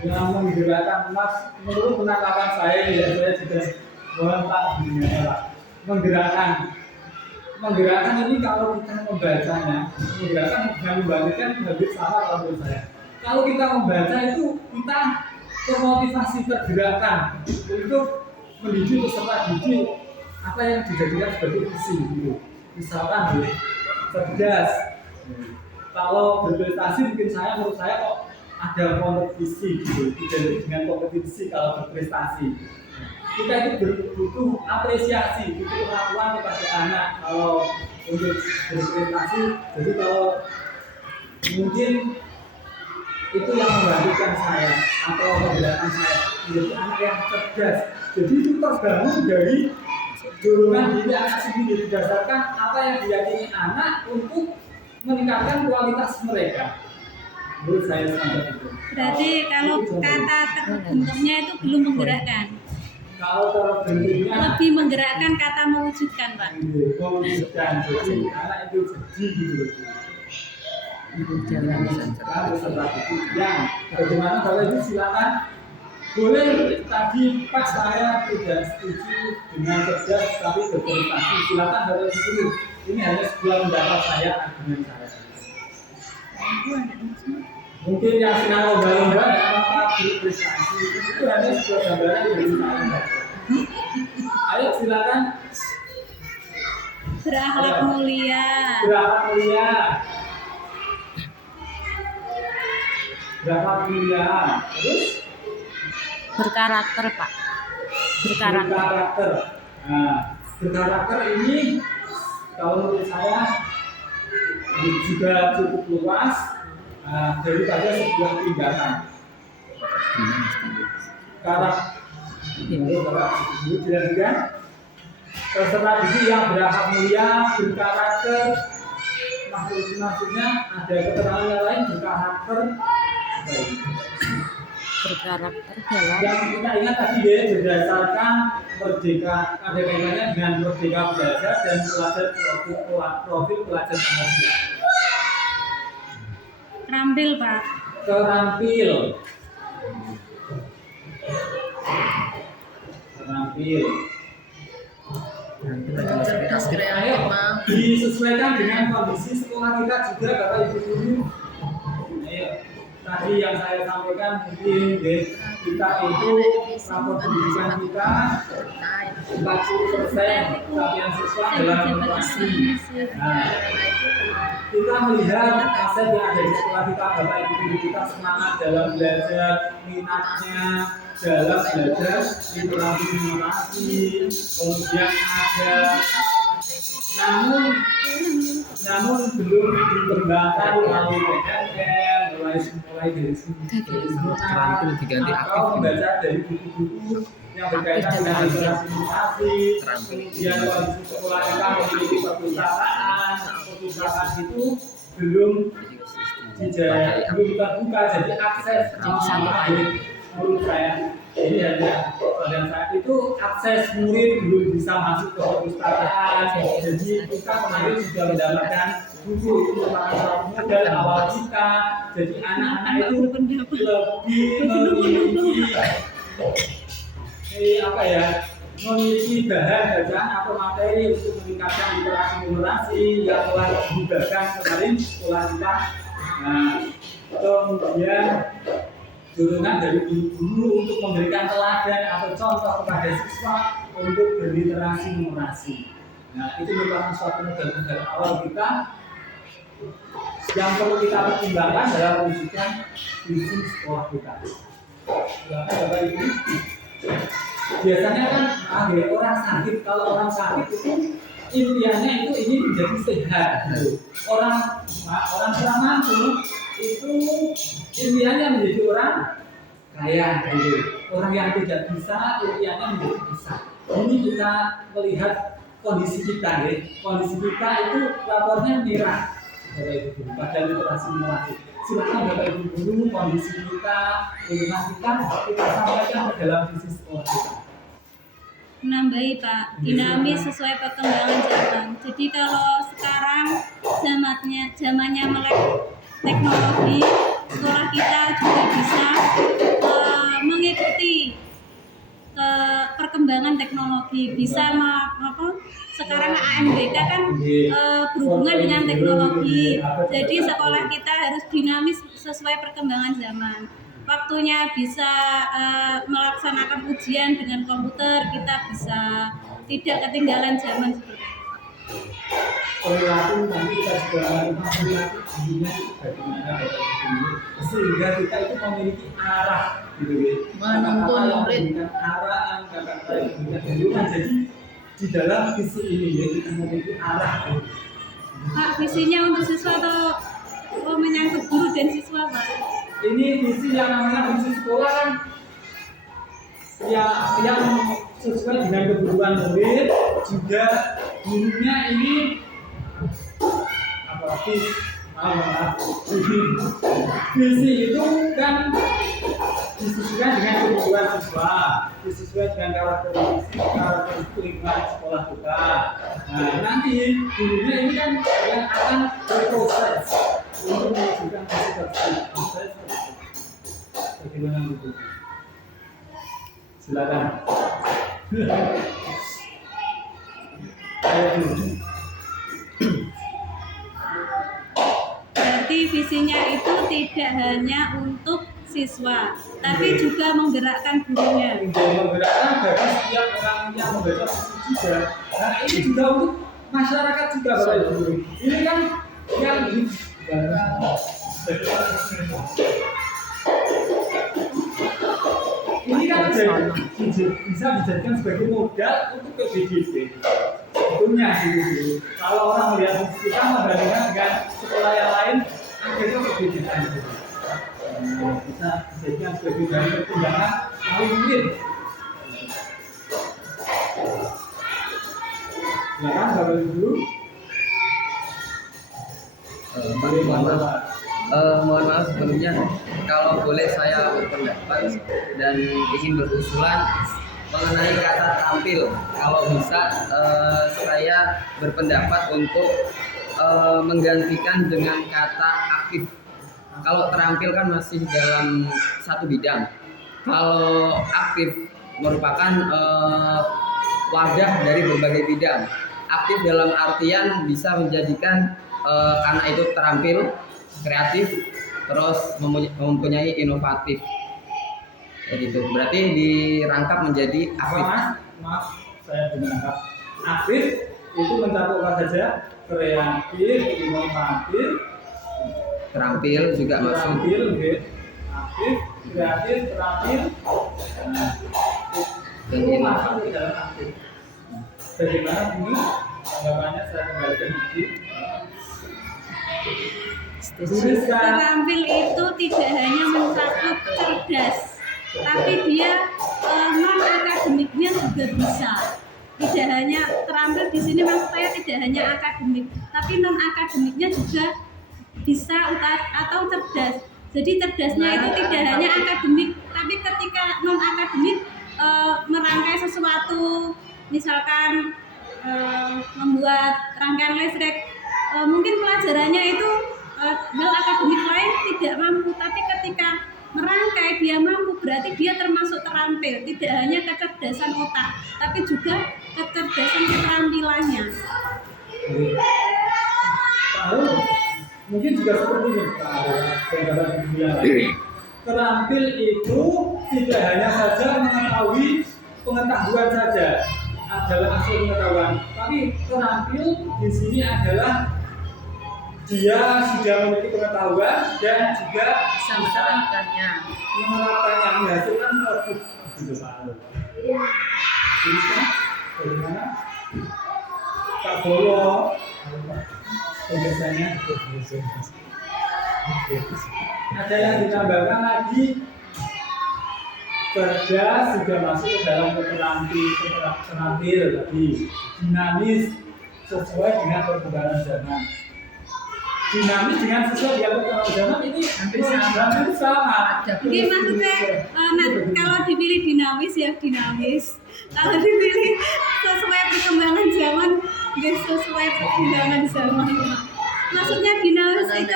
yang menggerakkan Mas menurut penangkapan saya ya, saya sudah mohon Pak dunia Pak menggerakkan ini kalau kita membacanya, menggerakkan dan membagikan habis salah kalau menurut saya. Kalau kita membaca itu kita termotivasi tergerakkan untuk mendidik peserta didik apa yang dijadikan sebagai visi gitu. Misalkan cerdas. Kalau berprestasi mungkin menurut saya kok ada kompetisi gitu, identik dengan kompetisi kalau berprestasi. Kita itu butuh apresiasi, butuh pengakuan kepada anak kalau untuk berprestasi. Jadi kalau mungkin itu yang membangkitkan saya atau menggerakkan saya menjadi anak yang cerdas. Jadi itu terbangun dari dorongan diri anak sendiri berdasarkan apa yang diyakini anak untuk meningkatkan kualitas mereka. Menurut saya sangat itu. Berarti kalau kata terbentuknya itu belum menggerakkan. Kalau terbentuknya Lebih menggerakkan kata mewujudkan Pak. mewujudkan, jadi anak itu jadi gitu. Jangan Kalau setelah itu yang bagaimana Bapak Ibu silakan. Boleh tadi Pak saya tidak setuju dengan cerdas tapi berprestasi, silakan Bapak Ibu dulu. Ini hanya sebuah pendapat saya, argumen saya. Mungkin yang senang lomba-lomba tidak apa-apa berprestasi. Itu hanya sebuah gambaran dari saya. Ayo silakan. Berakhlak mulia. Berakhlak mulia. Berakhlak mulia. Terus Berkarakter, Pak. Berkarakter. berkarakter. Nah, berkarakter ini kalau menurut saya juga cukup luas daripada sebuah tindakan. Karakter terserah diri yang berakhlak mulia, berkarakter. Maksudnya ada keterangan yang lain berkarakter. Berkarakter dalam Yang kita ingat tadi ya berdasarkan merdeka, ada kaitannya dengan merdeka belajar dan profil pelajar pengajar. Terampil, Pak. Terampil. cerdas kreatif Ayo, mah. disesuaikan dengan kondisi sekolah kita juga Bapak Ibu guru. Ayo, tadi yang saya sampaikan mungkin kita itu rapor pendidikan kita 40% capaian siswa dalam literasi. Nah, kita melihat aset yang ada di sekolah kita, Bapak Ibu guru kita semangat dalam belajar, minatnya dalam belajar literasi, kemudian ada namun belum dikembangkan melalui PNL, mulai dari terampil diganti atau aktif. membaca dari buku-buku yang berkaitan dengan literasi, kemudian kondisi sekolah kita memiliki perpustakaan itu belum terbuka, jadi akses menurut saya ini hanya pada saat itu akses murid belum bisa masuk ke perpustakaan, jadi kita kemarin sudah mendapatkan buku itu merupakan modal awal kita, jadi anak-anak itu lebih memiliki bahan bacaan atau materi untuk meningkatkan literasi yang telah dibahas kemarin sekolah kita. Nah, kemudian dorongan dari guru untuk memberikan teladan atau contoh kepada siswa untuk berliterasi numerasi. Nah, itu merupakan suatu modal awal kita yang perlu kita pertimbangkan dalam mewujudkan visi sekolah kita. Silakan Bapak Ibu. Biasanya kan ada orang sakit, kalau orang sakit itu impiannya itu ini menjadi sehat. Orang kurang mampu itu impiannya menjadi orang kaya, orang yang tidak bisa impiannya menjadi bisa. Ini kita melihat kondisi kita, ya. Kondisi kita itu lapornya merah, Bapak Ibu, pada literasi numerasi. Silakan Bapak Ibu guru kondisi kita, rumah kita sampaikan ke dalam visi sekolah kita. Menambahi, Pak, dinamis sesuai perkembangan zaman. Jadi kalau sekarang zamannya melek teknologi, sekolah kita juga bisa mengikuti perkembangan teknologi, bisa sekarang AMBK kan berhubungan dengan teknologi, jadi sekolah kita harus dinamis sesuai perkembangan zaman. Waktunya bisa melaksanakan ujian dengan komputer, kita bisa tidak ketinggalan zaman seperti itu. Perilaku nanti kita juga melakukan perilaku bagaimana sehingga kita itu memiliki arah gitu ya. Menuntun murid arah kata-kata yang diberikan. Jadi di dalam visi ini ya kita memiliki arah. Pak, visinya untuk siswa atau menyangkut guru dan siswa, Pak? Ini visi yang namanya visi sekolah kan yang sesuai dengan kebutuhan murid, juga gurunya ini visi itu kan disesuaikan dengan kebutuhan siswa, disesuaikan dengan karakteristik lingkungan sekolah kita. Nah, nanti gurunya ini kan yang akan berproses untuk mewujudkan visi tersebut. Bagaimana itu? Silakan. Berarti visinya itu tidak hanya untuk siswa, tapi juga menggerakkan gurunya. menjadi menggerakkan bagi setiap orang yang membaca puisi juga. Nah ini juga untuk masyarakat juga Bapak Ibu. Ini kan yang ini kan bisa dijadikan sebagai modal untuk PBGD. Tentunya gitu. Kalau orang melihat musik kita membandingkan dengan sekolah yang lain, akhirnya PBGD itu. Bisa dijadikan sebagai bahan pertimbangan paling mungkin. Silakan Bapak Ibu. Mohon maaf sebelumnya, kalau boleh saya berpendapat dan ingin berusulan mengenai kata tampil. Kalau bisa, saya berpendapat untuk menggantikan dengan kata aktif. Kalau terampil kan masih dalam satu bidang. Kalau aktif merupakan wadah dari berbagai bidang. Aktif dalam artian bisa menjadikan anak itu terampil, kreatif, terus mempunyai inovatif. Jadi itu berarti dirangkap menjadi aktif. Maaf, saya menangkap. Aktif itu mencakup apa saja? Kreatif, inovatif, Terampil juga masuk. terampil, aktif, kreatif, terampil. Itu masuk ke dalam aktif. Bagaimana ini? Tanggapannya saya kembalikan dulu. Terampil itu tidak hanya mencakup cerdas, tapi dia non akademiknya juga bisa. Tidak hanya terampil di sini maksud saya tidak hanya akademik, tapi non akademiknya juga bisa atau cerdas. Jadi cerdasnya itu tidak hanya akademik, tapi ketika non akademik merangkai sesuatu, misalkan membuat rangkaian listrik, mungkin pelajarannya itu hal akademik lain tidak mampu, tapi ketika merangkai dia mampu, berarti dia termasuk terampil. Tidak hanya kecerdasan otak, tapi juga kecerdasan keterampilannya. Lalu mungkin juga seperti ini Pak. Terampil itu tidak hanya saja mengetahui pengetahuan saja adalah hasil pengetahuan, tapi terampil di sini adalah dia sudah memiliki pengetahuan dan juga Bisa menerapkannya. menerapkannya, menghasilkan produk gitu Pak. Bisa bagaimana Pak Bowo biasanya ada yang ditambahkan lagi, cerdas juga masuk ke dalam terampil tadi, dinamis sesuai dengan perkembangan zaman. Dinamis dengan sesuai dengan perkembangan zaman ini hampir sama. Mungkin maksudnya kalau dipilih dinamis ya dinamis, kalau dipilih sesuai perkembangan zaman ya sesuai perkembangan zaman. Maksudnya dinamis itu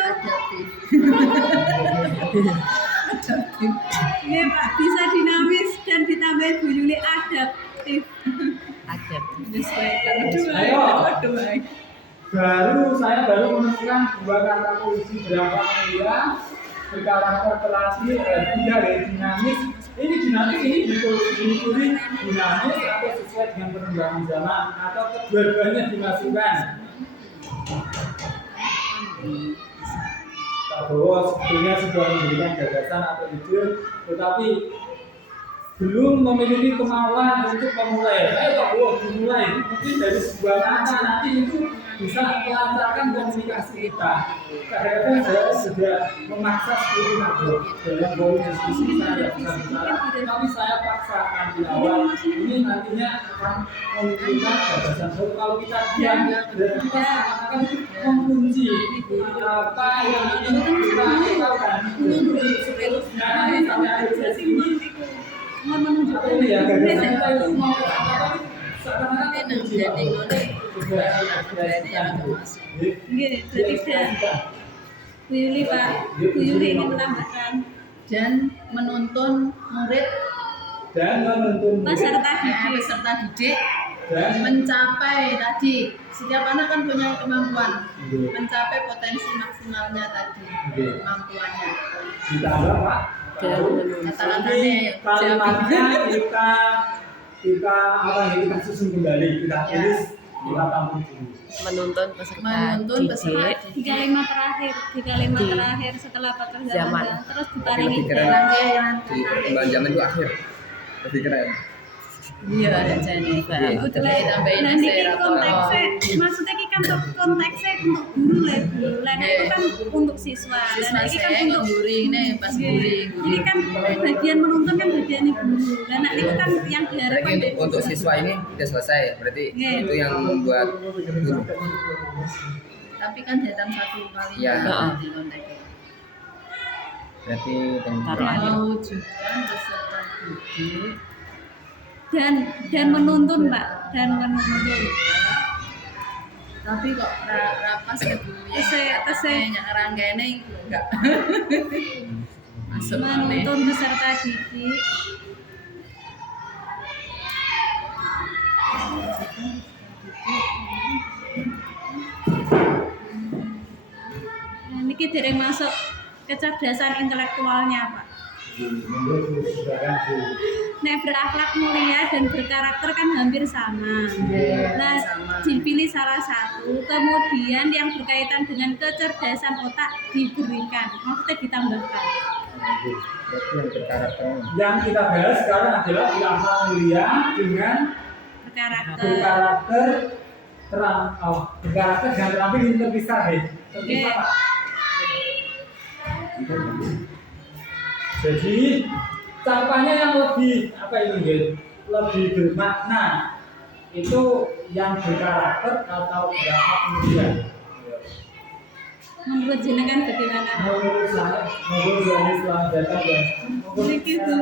ya Pak, bisa dinamis dan ditambah Bu Yuli adaptif. Ayo, baru menemukan dua kata kunci berapa mulia berkarakter terakhir tiga dari dinamis. Ini dinamis ini ditulis dinamis atau sesuai dengan perkembangan zaman atau kedua-duanya dimasukkan. Pak Bowo sebetulnya sudah memberikan gagasan atau ide, tetapi belum memiliki kemauan untuk memulai. Ayo Pak Bowo dimulai, mungkin dari sebuah kata nanti itu bisa melancarkan komunikasi kita. Kadang-kadang saya sudah memaksa seperti itu dalam volume diskusi saya bisa bicara, tapi saya paksakan di awal. Ini nantinya akan memberikan gagasan baru. Kalau kita diam, berarti kita akan mengunci apa yang ingin kita lakukan. Nah, ini sampai akhir ini menunjukkan ini ya gagasan kita itu mau apa? Seakan-akan menjadi Bu Yuli Pak, Bu Yuli ingin menambahkan dan menuntun murid peserta didik peserta didik mencapai tadi, setiap anak kan punya kemampuan mencapai potensi maksimalnya tadi, kemampuannya. Ditambah Pak Kata-katanya kalimatnya kita apa ya, kita susun kembali, kita tulis, kita tampung dulu. Menuntun peserta menuntun peserta didik di kalimat terakhir setelah pekerjaan Zaman. terus Lebih ditarik keren. rangkaian Di perkembangan zaman itu akhir. Lebih keren. iya ada jadi itu tuh ditambahin nah ini share atau konteksnya maksudnya ini kan konteksnya untuk guru lah Bu. Lah nah, itu kan untuk siswa siswa dan ini kan saya untuk ngeluring nih pas nguring ini kan bagian menuntun kan bagian guru dan nah, itu kan yang Berarti diharapkan untuk siswa ini udah selesai. Berarti Iya. itu yang membuat guru. tapi kan datang satu kali Iya. di konteksnya Berarti Taruh akhir. mewujudkan peserta didik dan menuntun Pak dan menuntun tapi kok rapas ya Bu Tesih. rangkaiannya enggak masuk aneh menuntun peserta didik nah, ini dereng masuk kecerdasan intelektualnya Pak. Nek berakhlak mulia dan berkarakter kan hampir sama. Nah, dipilih salah satu, kemudian yang berkaitan dengan kecerdasan otak diberikan, maksudnya ditambahkan. berarti yang berkarakter. Yang kita bahas sekarang adalah berakhlak mulia dengan berkarakter berkarakter dan terampil ini terpisah ya. Terpisah Pak. Jadi caranya yang lebih apa ini ya? Lebih bermakna itu yang berkarakter atau berakhlak mulia. Menurut jenengan bagaimana? Menurut saya selamat datang dan Begitu.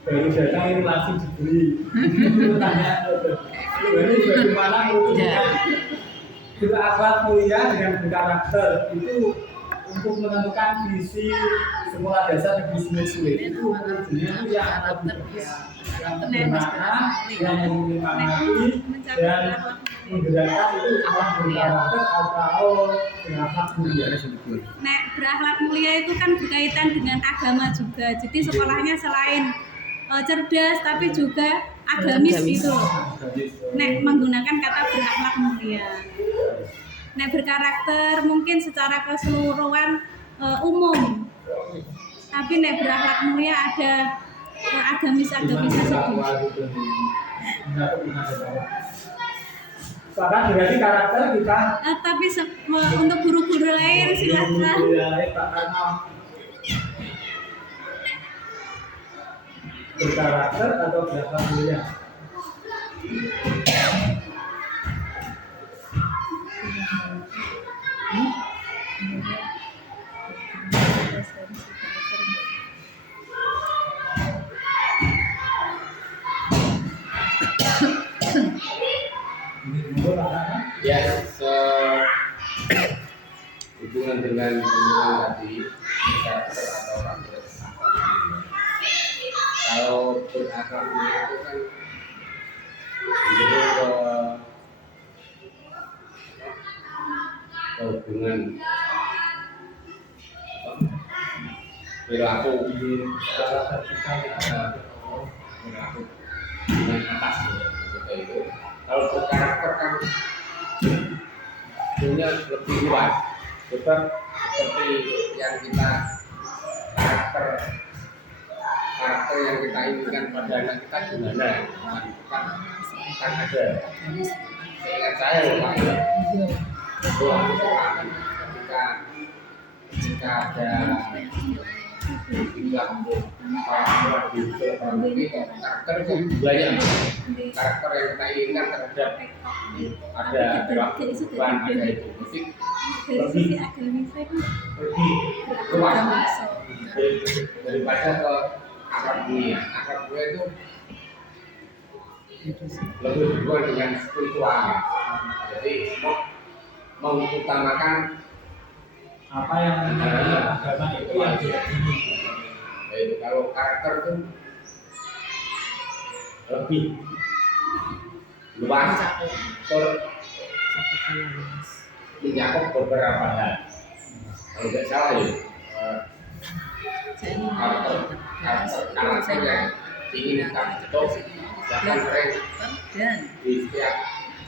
baru datang ini langsung dibeli. Tanya, ini bagaimana menurutnya berakhlak mulia dengan berkarakter itu untuk menentukan visi sekolah dasar negeri Semesule itu ujungnya yang bermakna, yang menyemangati dan menggerakkan itu alam berkarakter atau berakhlak mulia. Nek berakhlak mulia itu kan berkaitan dengan agama juga. Jadi sekolahnya selain cerdas tapi juga agamis gitu. Nek menggunakan kata berakhlak mulia. Nek berkarakter mungkin secara keseluruhan umum. Tapi nek berakhlak mulia ada agamis-agamisnya sedikit. Sekarang berarti karakter kita Tapi untuk guru-guru lain silahkan. Berkarakter atau berakhlak mulia. Ya, hubungan dengan pemilihan tadi karakter atau karakter. Kalau berakhlak mulia itu kan ke hubungan perilaku perilaku dengan atas seperti itu. Kalau berkarakter kan punya lebih luas, sebab seperti yang kita karakter yang kita inginkan pada anak kita gimana kan ada. Seingat saya loh Pak, jika ada jumlah orang di karakter itu banyak karakter yang kita inginkan terhadap ada perempuan, ada itu musik Dari sisi agamisnya kan lebih luas daripada ke akar dunia. Akar dunia itu lebih berhubungan dengan spiritual. Jadi mengutamakan Apa yang menjadi agama itu yang diyakini. yaitu kalau karakter itu lebih luas, Mencakup. cakupannya luas. mencakup beberapa hal. Kalau tidak salah ya, Saya ini karakter yang ingin kita bentuk, bahkan tren dan di setiap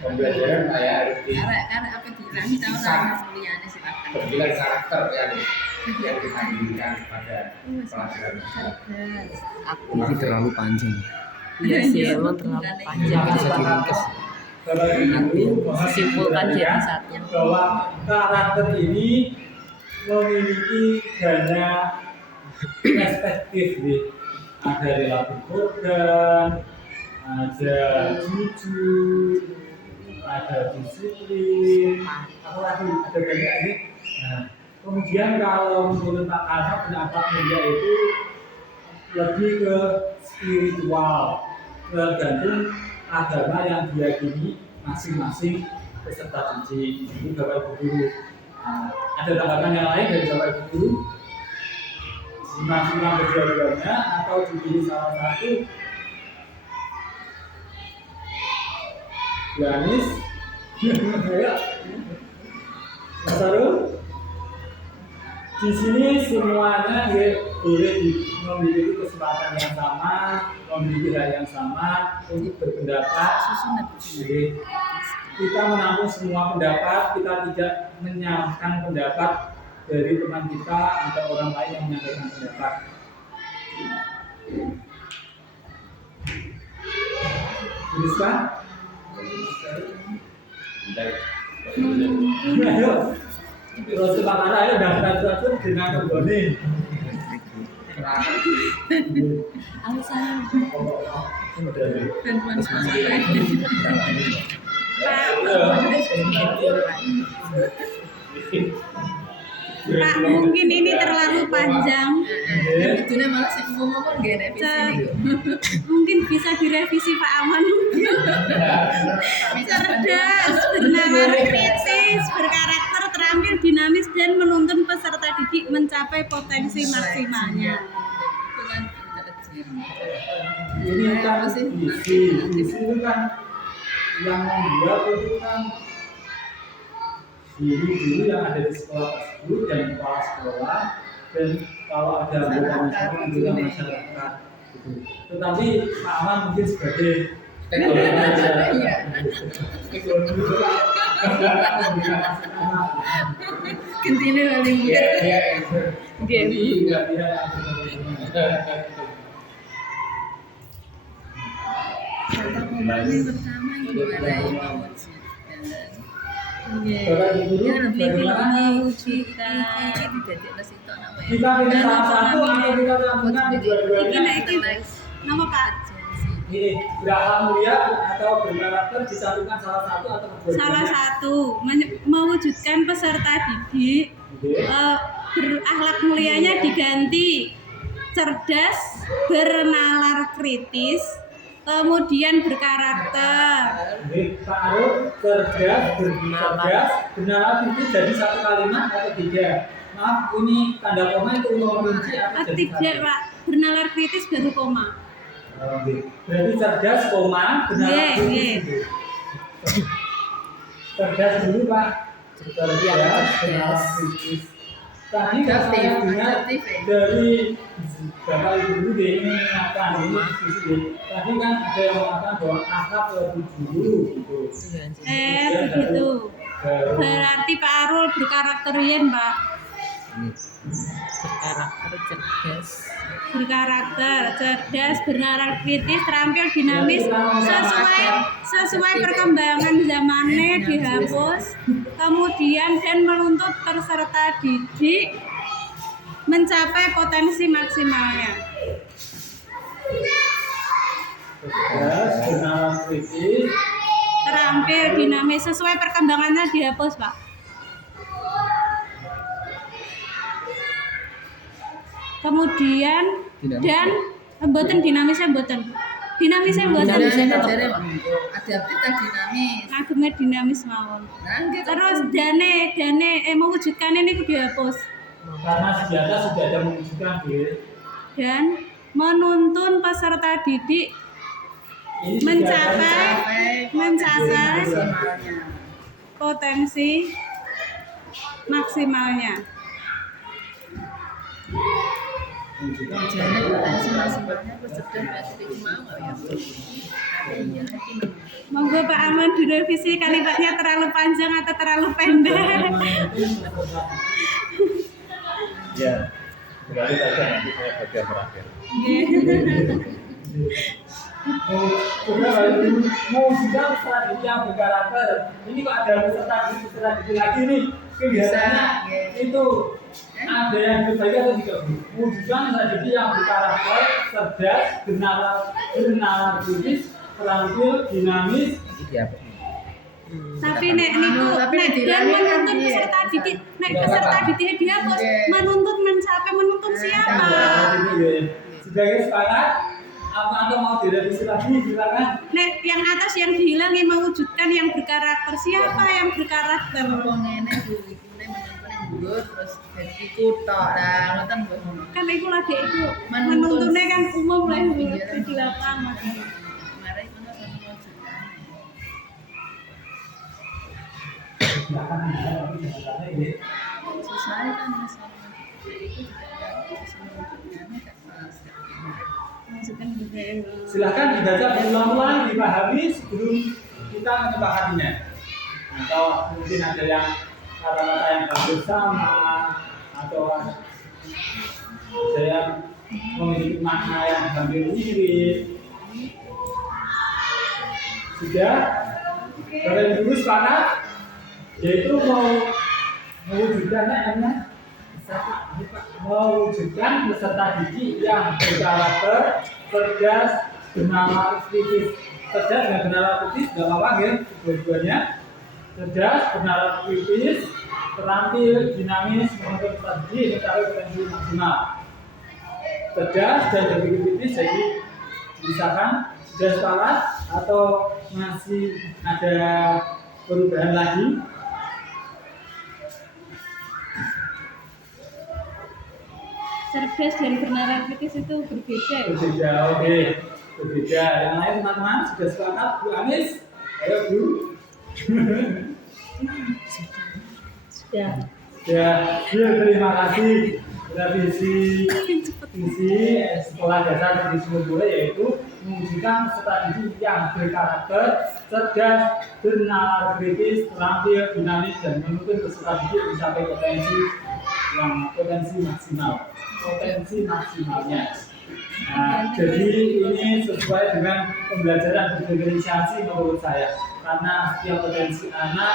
pembelajaran saya harus karena apa dirangi tahu lah muliane silakan. berbilang karakter yang kita inginkan pada pelajaran. Cerdas. Aku Ini terlalu panjang. iya sih memang terlalu panjang. Bisa diringkas. Bapak Ibu mohon Simpulkan jadi diperhatikan satu. bahwa karakter ini memiliki banyak perspektif nih. Ada relatif korban, ada jujur, ada disiplin, apalagi ada banyak ini. Nah, kemudian kalau menurut Pak Kasar pendapat media itu lebih ke spiritual, tergantung agama yang diyakini masing-masing peserta didik. Ini Bapak Ibu Guru. Nah, ada tanggapan yang lain dari Bapak Ibu Guru? Simak-simak kedua-duanya atau dipilih salah satu? Yanis, ayo, Mas Arul. Di sini semuanya boleh memiliki kesempatan yang sama, memiliki hal yang sama untuk berpendapat. Jadi, kita menampung semua pendapat, kita tidak menyalahkan pendapat dari teman kita atau orang lain yang menyampaikan pendapat. Bisa? Ayo, terus kemana ayo daftar dengan keboni. Alasan bantuan Pak, mungkin ini terlalu panjang. itu malah sih ngomong gak ada sini. Mungkin bisa direvisi Pak Aman. Cerdas, bernalar kritis, berkarakter, terampil, dinamis, dan menuntun peserta didik mencapai potensi maksimalnya. Itu kan intelijen. Ini kan visi itu kan yang membuat itu kan guru-guru yang ada di sekolah tersebut dan kepala sekolah dan kalau ada anggota masyarakat juga masyarakat gitu. Tetapi Pak Aman mungkin sebagai Gentine paling contoh pembangunan pertama gimana ya Pak Muji? Ya lebih mewujudkan tidak nasihat apa ya? kita pilih salah satu atau kita gabungkan dua-duanya. Nama Pak? Ini berakhlak mulia atau berkarakter disatukan salah satu atau kedua-duanya. Salah satu mewujudkan peserta didik, berakhlak mulianya diganti cerdas, bernalar kritis, kemudian berkarakter. Jadi Pak Arul cerdas, bernalar kritis jadi satu kalimat atau tiga? Maaf, ini tanda koma itu mengunci atau jadi Tidak satu? Pak, bernalar kritis baru koma. Oke. Berarti cerdas, koma, bernalar Iya, kritis iya. itu. Cerdas dulu Pak. Cerdas, bernalar kritis. Tadi kan saya dengar dari Bapak Ibu Guru dia ini mengingatkan ini diskusi. Tadi kan ada yang mengatakan bahwa akhlak lebih dulu gitu. Begitu. Berarti Pak Arul berkarakterian Pak. Berkarakter, Cerdas, bernalar kritis, terampil, dinamis, sesuai perkembangan zamannya dihapus, kemudian dan menuntut peserta didik mencapai potensi maksimalnya. Cerdas, bernalar kritis, Terampil, dinamis, sesuai perkembangannya dihapus Pak. Kemudian dan mboten dinamisnya mboten. Dinamisnya mboten. Adaptif dan dinamis. Agemnya dinamis mawon. Nah, gitu. Terus dane mewujudkan ini kudu dihapus karena senjata sudah ada mewujudkan diri. dan menuntun peserta didik Ini mencapai maksimalnya. potensi maksimalnya. Jadi potensi maksimalnya aku sedang titik mau ya. Iya, Monggo Pak Aman direvisi kalimatnya terlalu panjang atau terlalu pendek. Ya, berarti saja nanti saya bagian terakhir. Mewujudkan strategi yang berkarakter. Ini kok ada strategi lagi nih. Kebiasaannya itu ada yang berbeda atau tidak? Mewujudkan strategi yang berkarakter, cerdas, benar, kritis, terampil, dinamis. Iki apa? Tapi nek niku nek dan menuntut peserta didik, nek peserta didik dia bos menuntut mencapai menuntut siapa? Sebagai sepakat, apa atau mau direvisi lagi silakan. Nek yang atas yang dihilangin mewujudkan yang berkarakter siapa yang berkarakter? ngene kuwi dhuwur terus dadi kutok lah ngoten Bu. Kan iku lagi itu menuntutnya kan umum lah di lapangan. Mari ngono sama susah kan masalah itu Maksudnya budaya. Silakan dibaca berulang-ulang, dipahami sebelum kita menyepakatinya. Atau mungkin ada yang kata-kata yang hampir sama atau ada yang memiliki makna yang hampir mirip. Sudah, Bapak Ibu sepakat, yaitu mau mewujudkan mewujudkan peserta didik yang berkarakter, cerdas, benar, kritis. Cerdas dan benar kritis nggak apa-apa ya, dua-duanya. Cerdas, benar kritis, terampil, dinamis, menuntut peserta didik mencapai potensi maksimal. Cerdas dan berpikir kritis jadi misalkan sudah sepakat atau masih ada perubahan lagi. Cerdas dan benar kritis itu berbeda. Berbeda, oke. Berbeda. Yang lain teman-teman sudah sepakat, Bu Anis? Ayo Bu. sudah Ya, terima kasih. Visi sekolah dasar di Sumber yaitu mewujudkan peserta didik yang berkarakter, cerdas, benar, kritis, terampil, dinamis dan menuntut peserta didik mencapai potensi maksimal. Potensi maksimalnya. Nah, jadi ini sesuai dengan pembelajaran berdiferensiasi menurut saya, karena setiap potensi anak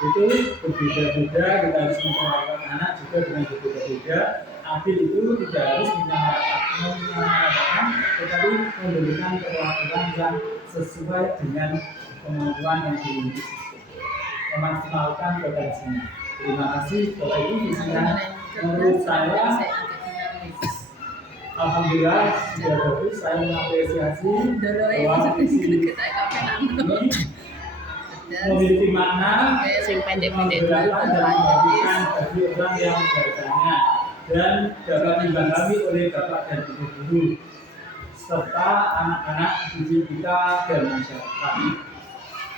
itu berbeda-beda, kita harus memperlakukan anak juga dengan berbeda-beda. Adil itu tidak harus menyamaratakan, tetapi memberikan perlakuan yang sesuai dengan kemampuan yang dimiliki, memaksimalkan potensinya. Terima kasih Bapak Ibu. Menurut saya alhamdulillah sudah bagus. Saya mengapresiasi bahwa visi ini memiliki makna Sing pendek-pendek dan membagikan bagi orang yang bertanya dan dapat dipahami oleh Bapak dan Ibu guru serta anak-anak didik kita dan masyarakat.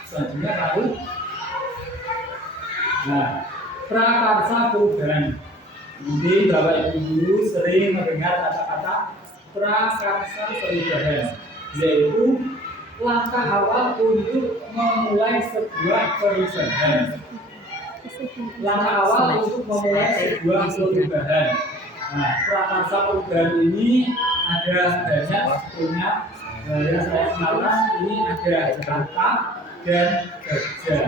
Selanjutnya tahu. Nah, prakarsa perubahan. Mungkin Bapak Ibu guru sering mendengar kata-kata prakarsa perubahan, yaitu langkah awal untuk memulai sebuah perubahan. Langkah awal untuk memulai sebuah perubahan. Nah, prakarsa perubahan ini ada banyak sebetulnya. Yang saya kenalkan ini ada kata dan kerja.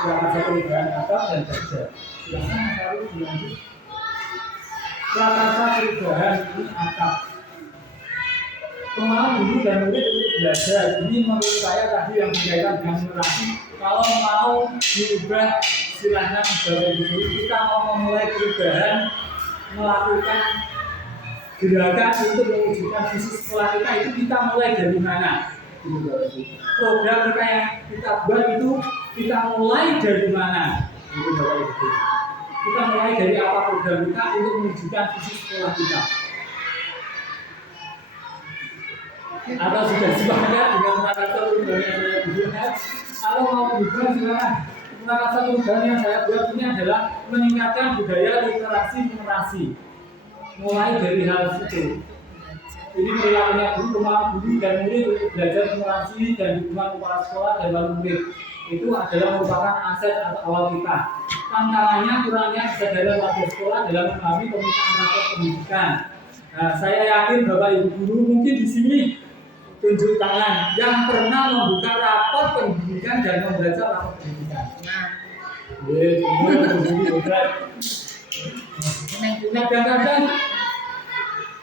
Prakarsa perubahan kata dan kerja. Silakan Mas dilanjut. Prakarsa perubahan ini akap. Pengalaman guru dan murid untuk belajar ini menurut saya tadi yang berkaitan dengan generasi. Kalau mau diubah silahkan Bapak Ibu kita mau memulai perubahan, melakukan gerakan untuk mewujudkan visi sekolah kita itu kita mulai dari mana? Program kita yang kita buat itu kita mulai dari mana? Itu Bapak Ibu. Kita mulai dari apa program kita untuk mewujudkan visi sekolah kita? Atau sudah sepakat dengan Prakasa perubahan yang saya buat? Kalau mau berubah silakan. Prakasa perubahan yang saya buat ini adalah meningkatkan budaya literasi numerasi. Mulai dari hal itu. Ini perilakunya guru dan murid untuk belajar numerasi dan dukungan kepala sekolah dan wali murid. Itu adalah merupakan aset atau awal kita. Tantangannya kurangnya kesadaran warga sekolah dalam memahami pemetaan rapor pendidikan. Nah, saya yakin Bapak Ibu guru mungkin di sini tunjuk tangan yang pernah membuka rapor pendidikan dan membaca rapor pendidikan. Nah, kadang-kadang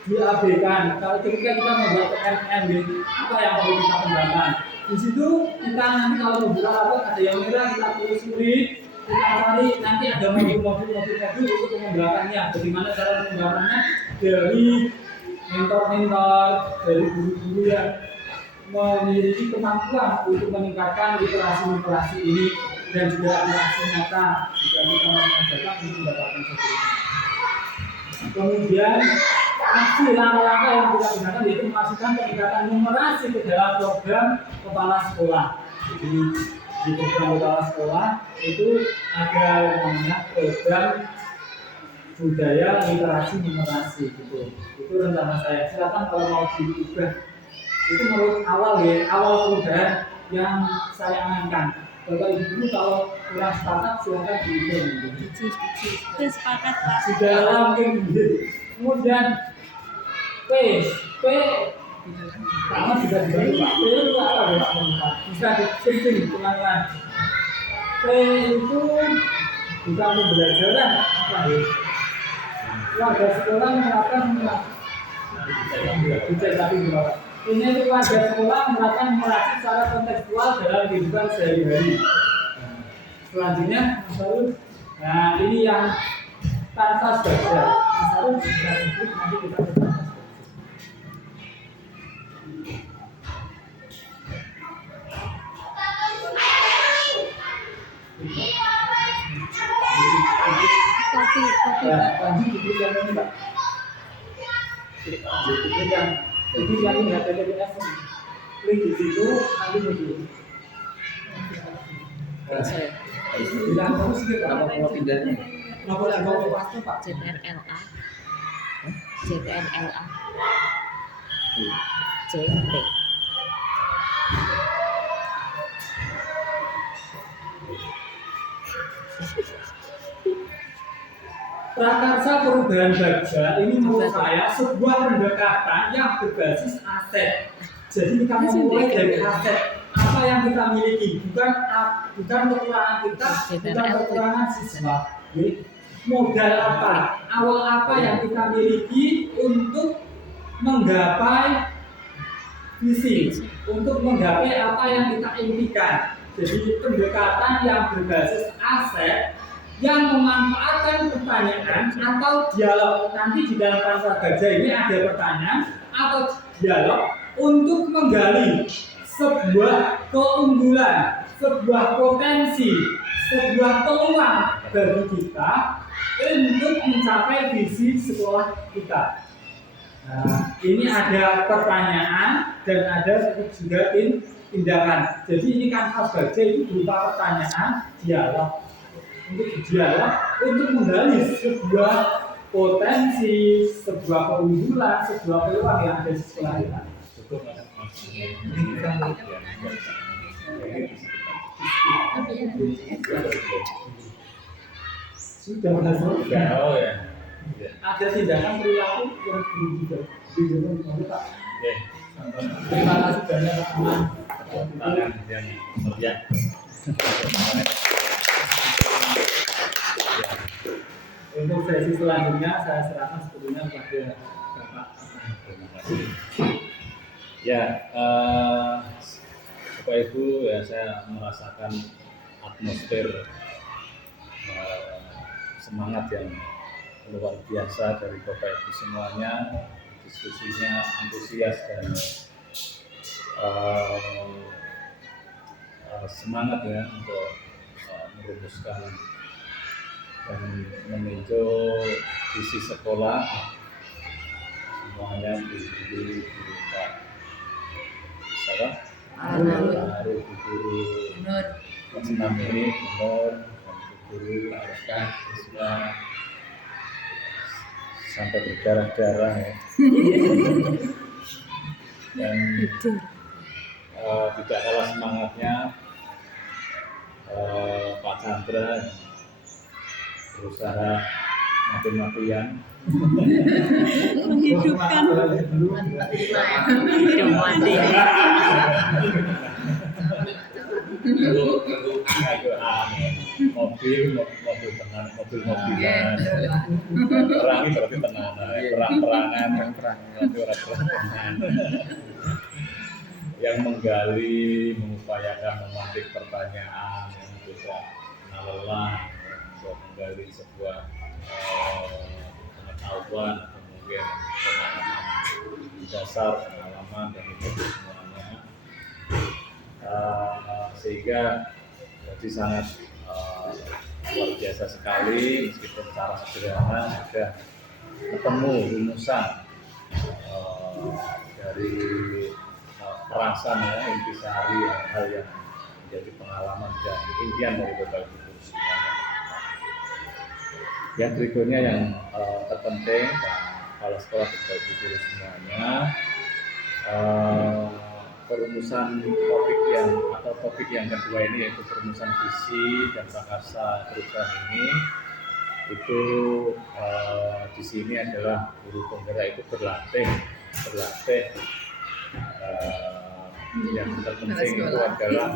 diabaikan. Kalau ketika kita membuat PMM, apa yang perlu kita kembangkan? Di situ kita nanti kalau membuka rapor ada yang merah kita telusuri, kita cari nanti ada mobil untuk mengembangkannya. Bagaimana cara mengembangkannya? Dari mentor-mentor, dari guru-guru yang memiliki kemampuan untuk meningkatkan literasi ini dan juga aksi nyata jika kita mengajarkan untuk mendapatkan sesuatu. Kemudian aksi langkah-langkah yang kita gunakan yaitu memasukkan peningkatan numerasi ke dalam program kepala sekolah. Jadi di program kepala sekolah itu ada yang namanya program budaya literasi numerasi gitu. Itu rencana saya. Silakan kalau mau diubah. Itu menurut awal perubahan yang saya angankan. Bapak Ibu kalau kurang sepakat silakan diubah. Sepakat Pak. Sudah mungkin. Kemudian P sama bisa dibantu Pak. P itu apa ya Pak? Bisa di-shifting teman-teman. P itu bukan pembelajaran apa ya? Warga sekolah menerapkan ini itu warga sekolah menerapkan numerasi secara kontekstual dalam kehidupan sehari-hari. Selanjutnya, nah ini yang tanpa baca. Harus bisa sebut nanti kita berbahas. Kopi. Lanjut dikit yang ini Pak. Dikit yang ini ada PDF. Klik di situ nanti muncul. Bilang terus gitu. Mau pindahnya? Nomor yang mau pasti Pak. JPNLA JP Prakarsa perubahan baja ini menurut saya sebuah pendekatan yang berbasis aset. Jadi kita memulai dari aset apa yang kita miliki, bukan kekurangan kita, bukan kekurangan siswa. Jadi, modal apa, awal apa yang kita miliki untuk menggapai visi, untuk menggapai apa yang kita impikan. Jadi pendekatan yang berbasis aset yang memanfaatkan pertanyaan atau dialog. Nanti di dalam Prakarsa Gajah ini ada pertanyaan atau dialog untuk menggali sebuah keunggulan, sebuah potensi, sebuah peluang bagi kita untuk mencapai visi sekolah kita. Nah, ini ada pertanyaan dan ada juga tindakan. Jadi ini kan Prakarsa Gajah itu berupa pertanyaan, dialog. Untuk dialog, untuk menggali sebuah potensi, sebuah keunggulan, sebuah peluang yang ada di sekolah kita. Sudah berhasil. Oh ya. Ada tindakan perilaku yang perlu juga dilakukan Pak. Terima kasih banyak Pak Aman. Tangan yang meriah. Untuk sesi selanjutnya saya serahkan sebetulnya kepada Bapak. Terima kasih. Ya, Bapak Ibu, ya saya merasakan atmosfer semangat yang luar biasa dari Bapak Ibu semuanya. Diskusinya antusias dan semangat ya untuk merumuskan dan meninjau visi sekolah semuanya dibuka apa? Harus guru Benar. senam ini benar, guru haruskan Isma sampai berdarah-darah ya. Dan tidak kalah semangatnya Pak Chandra berusaha mati-matian Menghidupkan Hidup mati. mobil-mobilan perang ini berarti tenang, perang-perangan perang-perangan yang menggali, mengupayakan memantik pertanyaan yang tidak lelah untuk menggali sebuah pengetahuan atau mungkin pengalaman dasar, pengalaman dan itu semuanya. Sehingga jadi sangat luar biasa sekali, meskipun secara sederhana sudah ketemu rumusan dari perasan ya, intisari hal yang menjadi pengalaman dan impian dari Bapak Ibu semuanya. Yang berikutnya yang terpenting kepala sekolah Bapak Ibu guru semuanya, perumusan topik yang kedua ini yaitu perumusan visi dan prakarsa perubahan ini itu di sini adalah guru penggerak itu berlatih yang terpenting itu adalah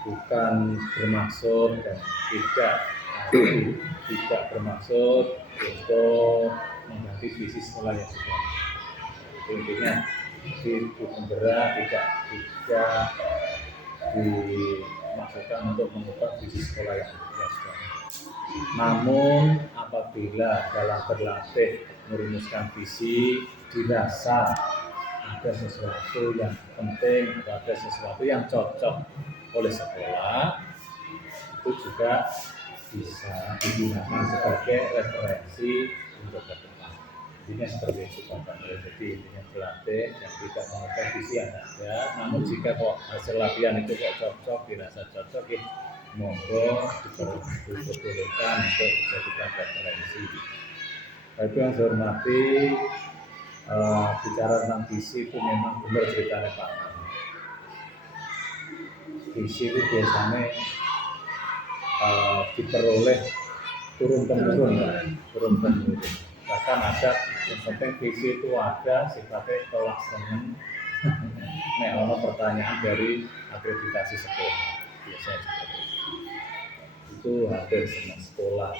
bukan bermaksud dan tidak bermaksud untuk mengganti visi sekolah yang sudah. Intinya di penggerak tidak dimaksudkan untuk mengubah visi sekolah yang sudah. Namun apabila dalam berlatih merumuskan visi dirasa ada sesuatu yang penting, ada sesuatu yang cocok oleh sekolah, itu juga bisa digunakan sebagai referensi untuk ke depan. Intinya seperti itu Bapak. Jadi intinya berlatih yang tidak mengubah visi yang ada. Namun jika kok hasil latihan itu kok cocok, dirasa cocok, ya monggo diperbolehkan untuk dijadikan referensi. Tapi yang saya hormati, bicara tentang visi itu memang benar ceritanya Pak. Visi itu biasanya diperoleh turun temurun. Bahkan ada yang penting visi itu ada sifatnya tolak seneng. Nek ono pertanyaan dari akreditasi sekolah biasanya seperti itu hampir semua sekolah.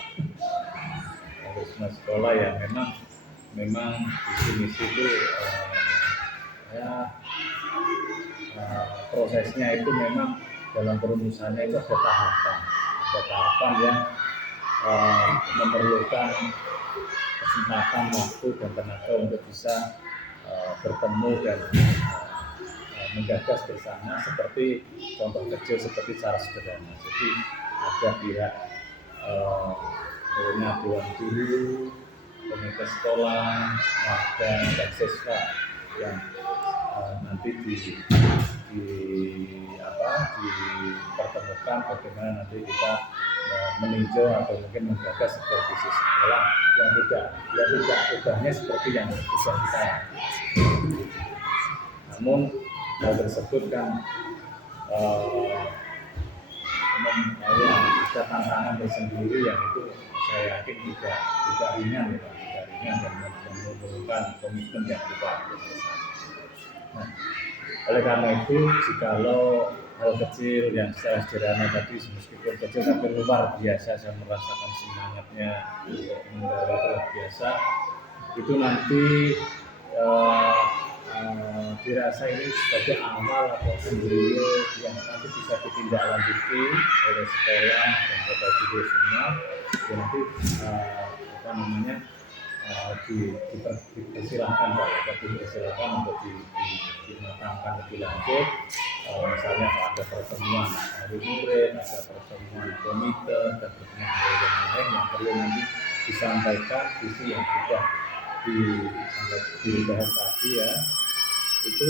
Hampir semua sekolah yang memang visi-misi itu prosesnya itu memang dalam perumusannya itu ada tahapan yang memerlukan kesempatan, waktu dan tenaga untuk bisa bertemu dan menggagas bersama, seperti contoh kecil seperti cara sederhana. Jadi ada pihak dewan guru, komite sekolah, warga dan siswa yang nanti dipertemukan bagaimana nanti kita meninjau atau mungkin menggagas sebuah visi sekolah yang tidak ubahnya seperti yang bisa kita. Namun hal tersebut kan ada tantangan tersendiri yang itu saya yakin tidak ringan dan memerlukan komitmen yang kuat. Nah, oleh karena itu, jikalau hal kecil yang secara sederhana tadi meskipun kecil tapi luar biasa, saya merasakan semangatnya untuk menggarap luar biasa, itu nanti dirasa ini sebagai awal atau embryo yang nanti bisa ditindaklanjuti oleh sekolah dan Bapak Ibu semua, dan nanti dipersilahkan untuk dimatangkan lebih lanjut. Misalnya ada pertemuan dari murid, ada pertemuan komite, dan pertemuan yang lain yang perlu nanti disampaikan visi yang sudah dibahas tadi ya, itu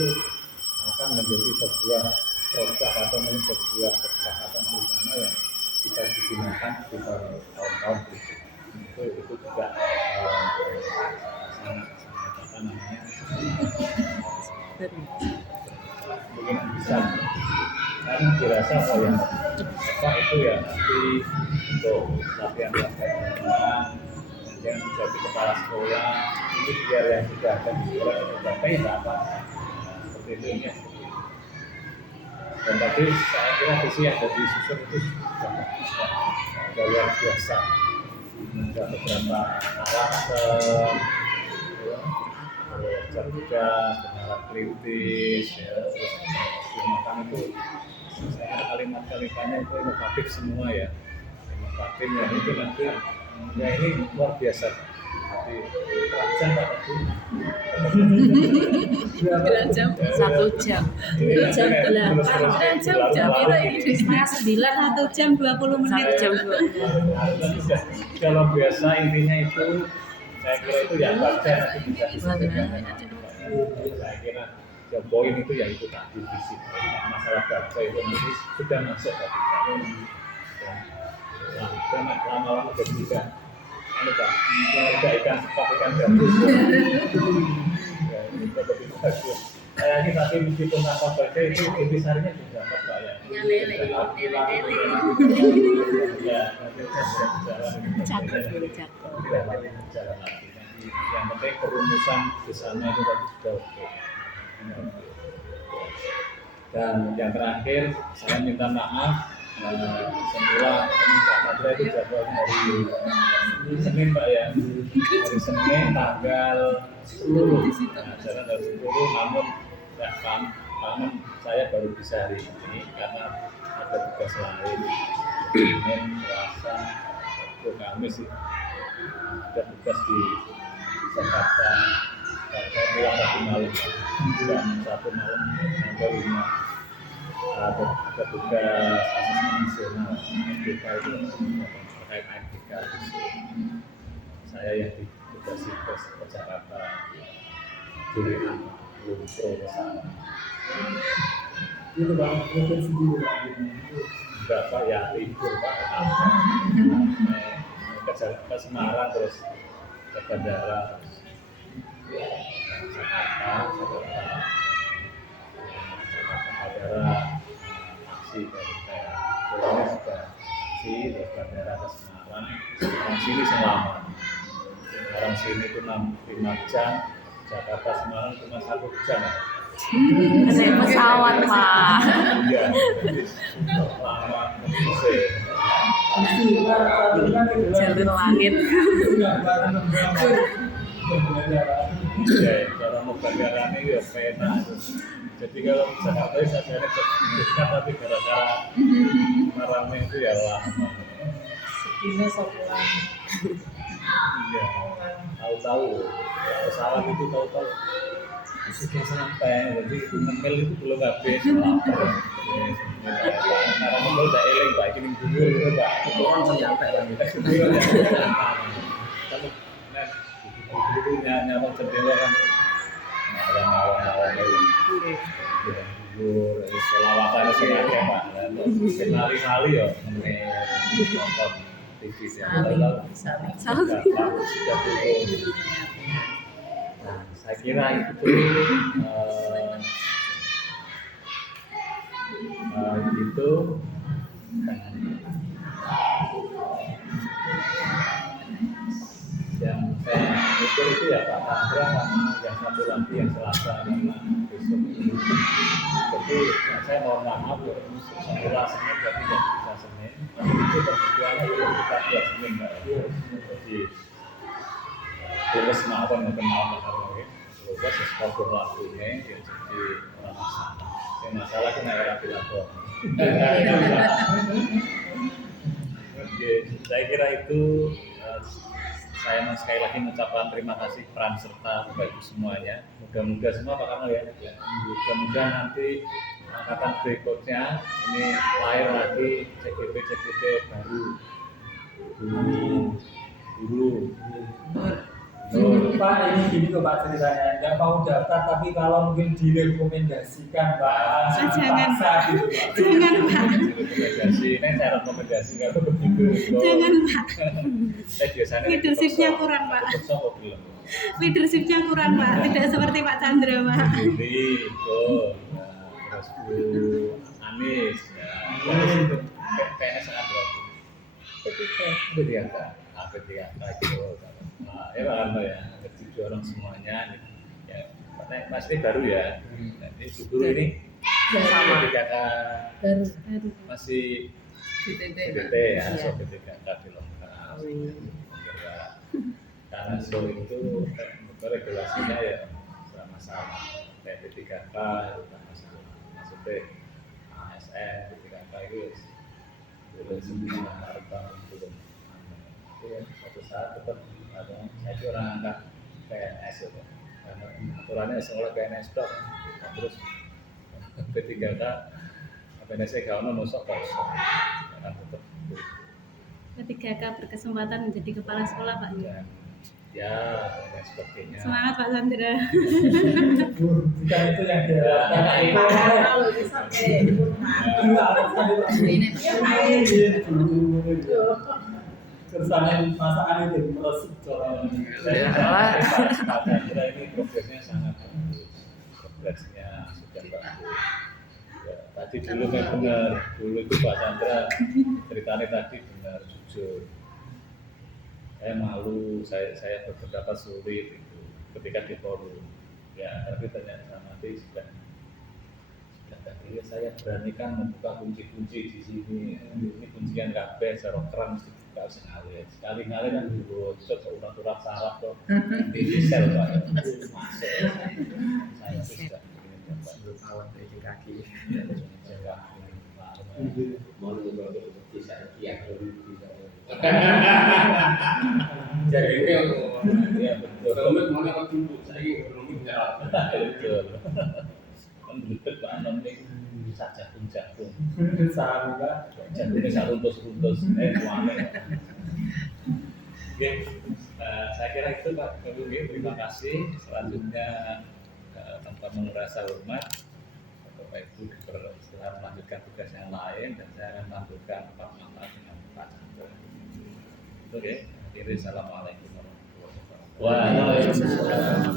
akan menjadi sebuah produk atau mungkin sebuah kesepakatan bersama yang bisa digunakan di tahun-tahun berikutnya. Itu juga sangat apa namanya mungkin bisa karena dirasa yang apa itu ya nanti untuk latihan yang jadi kepala sekolah ini biar yang sudah ada di sekolah itu dapat apa seperti itu ya. Dan tadi saya kira visi yang ada di susun itu sudah bagus ya, sudah luar biasa. Ada beberapa karakter, cerdas, benar kritis, ya, terus makan itu saya kalimat-kalimatnya itu inovatif semua ya, inovatif ya itu nanti ya ini luar biasa. Jadi jam Pak Adi. 1 jam. Itu jam 8. Jam itu ini setengah 9. 1 jam 20 menit. 1 jam 20. Kalau biasa intinya itu saya kira itu ya baca nanti bisa disebutkan. Saya kira ya poin itu ya itu tadi fisik. Masalah baca itu nanti sudah masuk tadi. Nah, lama-lama jadi juga. Ini Pak, ada ikan sepak ikan gabus. Ya, ini seperti itu bagus. Saya ini tadi meskipun apa baca itu intisarinya juga dapat Pak ya. Lele. Ya, nanti jalan lagi. Yang penting perumusan di sana itu tadi sudah oke. Dan yang terakhir saya minta maaf semula Pak Nadra itu jadwalnya hari Senin Pak ya, hari Senin tanggal 10 jalan dari 10 namun ya, namun saya baru bisa hari ini karena ada tugas lain. Senin, Selasa, Sabtu, Kamis ada tugas di Jakarta. Saya pulang tadi malam jam 1 malam sampai 5. Ada tugas asesmen nasional MDK itu terkait MDK. Saya yang ditugasi ke Jakarta Julian belum pro ke sana. Itu Pak, itu sendiri Pak. Enggak Pak, ya libur Pak. Ke Semarang terus ke bandara Jakarta taksi dari Pulau juga taksi dari bandara ke Semarang. Orang sini selama orang sini itu 5 jam, Jakarta Semarang cuma 1 jam. Naik pesawat Pak. Iya, lama Jalur langit. Ya, kalau mau bandara ini ya pena. Jadi kalau Jakarta saja dekat tapi gara-gara marahnya itu ya lama. Sekina sebulan. Iya, tahu-tahu ya, pesawat itu tahu-tahu sudah sampai, jadi 6 mil itu belum habis. Lapar. Karena kalau udah eling Pak, ini dulu gitu Pak. Itu kan sampai lah gitu. Kalau dulu nyapa jendela kan awal-awal itu. Dulu selawatan sih ada Pak. Sekali-kali ya nonton TV sih. Nah, saya kira itu yang saya mikir itu ya Pak Nadra sama yang satu lagi yang Selasa karena besok ini. Jadi saya mohon maaf ya, semula Senin berarti tidak bisa Senin. Tapi itu kemudiannya belum kita buat Senin Pak. Jadi tulis maafan yang kenal Pak Arwin. Semoga sesuatu lakunya ya jadi orang sana. Yang masalah itu naik lapor. Oke, saya kira itu saya mau sekali lagi mengucapkan terima kasih peran serta Bapak Ibu semuanya. Mudah-mudahan semua Pak Kamal ya. Mudah-mudahan nanti angkatan berikutnya ini lahir lagi CGP baru. Guru, Pak, ini gini kok Pak ceritanya, nggak mau daftar tapi kalau mungkin direkomendasikan Pak, langsung jangan, dipaksa Pak. gitu Pak. Jangan Pak, Rekomendasi, ini saya rekomendasi kalau begitu. jangan Pak. Saya biasanya Leadershipnya kurang, Pak. Terpaksa kok belum. Leadershipnya kurang Pak, tidak seperti Pak Chandra Pak. Jadi itu, terus Bu Anis, ya, PNS sangat berarti. P3K itu, ya Pak Arno ya, tujuh orang semuanya, ya, Mas ini baru ya, ini guru ini Sama. P3K Baru. masih BTT. BT ya, Iya. so P3K di lokal. Karena so itu regulasinya ya sama-sama kayak P3K itu masalah. Maksudnya ASN P3K itu belum semua harga belum. Tapi ya suatu saat tetap ada. Saya itu orang angkat PNS itu. Karena aturannya seolah PNS dok. Terus P3K PNS-nya gak ono nusok kosong. Karena tetap P3K berkesempatan menjadi kepala sekolah Pak. ya dan sebagainya. Semangat Pak Chandra. Bukan itu yang diharapkan. Kalau ini sampai Kersane masakan itu meresip corong. Pak Chandra ini progresnya sangat bagus. Progresnya sudah bagus. Ya, tadi dulu memang benar, dulu itu Pak Chandra ceritanya tadi benar jujur. Saya malu, saya berpendapat sulit itu ketika di forum. Ya, tapi ternyata nanti sudah tadi saya beranikan membuka kunci-kunci di sini. Ini kuncian kabeh, secara keren mesti buka sekali. Sekali kan dulu ulang turap saraf tuh di sel Pak. Masuk. Saya sudah Sebelum awan dari kaki. mau nunggu bisa kiak bisa. Jadi Ya betul. kalau mau apa dulu saya ekonomi bicara. Betul. Kan betul Pak Anom ini saja jagung. Saran Pak. Jagungnya sak runtus-runtus. Kuane. Oke, saya kira itu Pak Kebumi. Terima kasih. Selanjutnya tanpa menguras hormat, Bapak Ibu setelah melanjutkan tugas yang lain dan saya akan melanjutkan Pak dengan Pak Chandra. Oke, akhirnya assalamualaikum warahmatullahi wabarakatuh. Waalaikumsalam.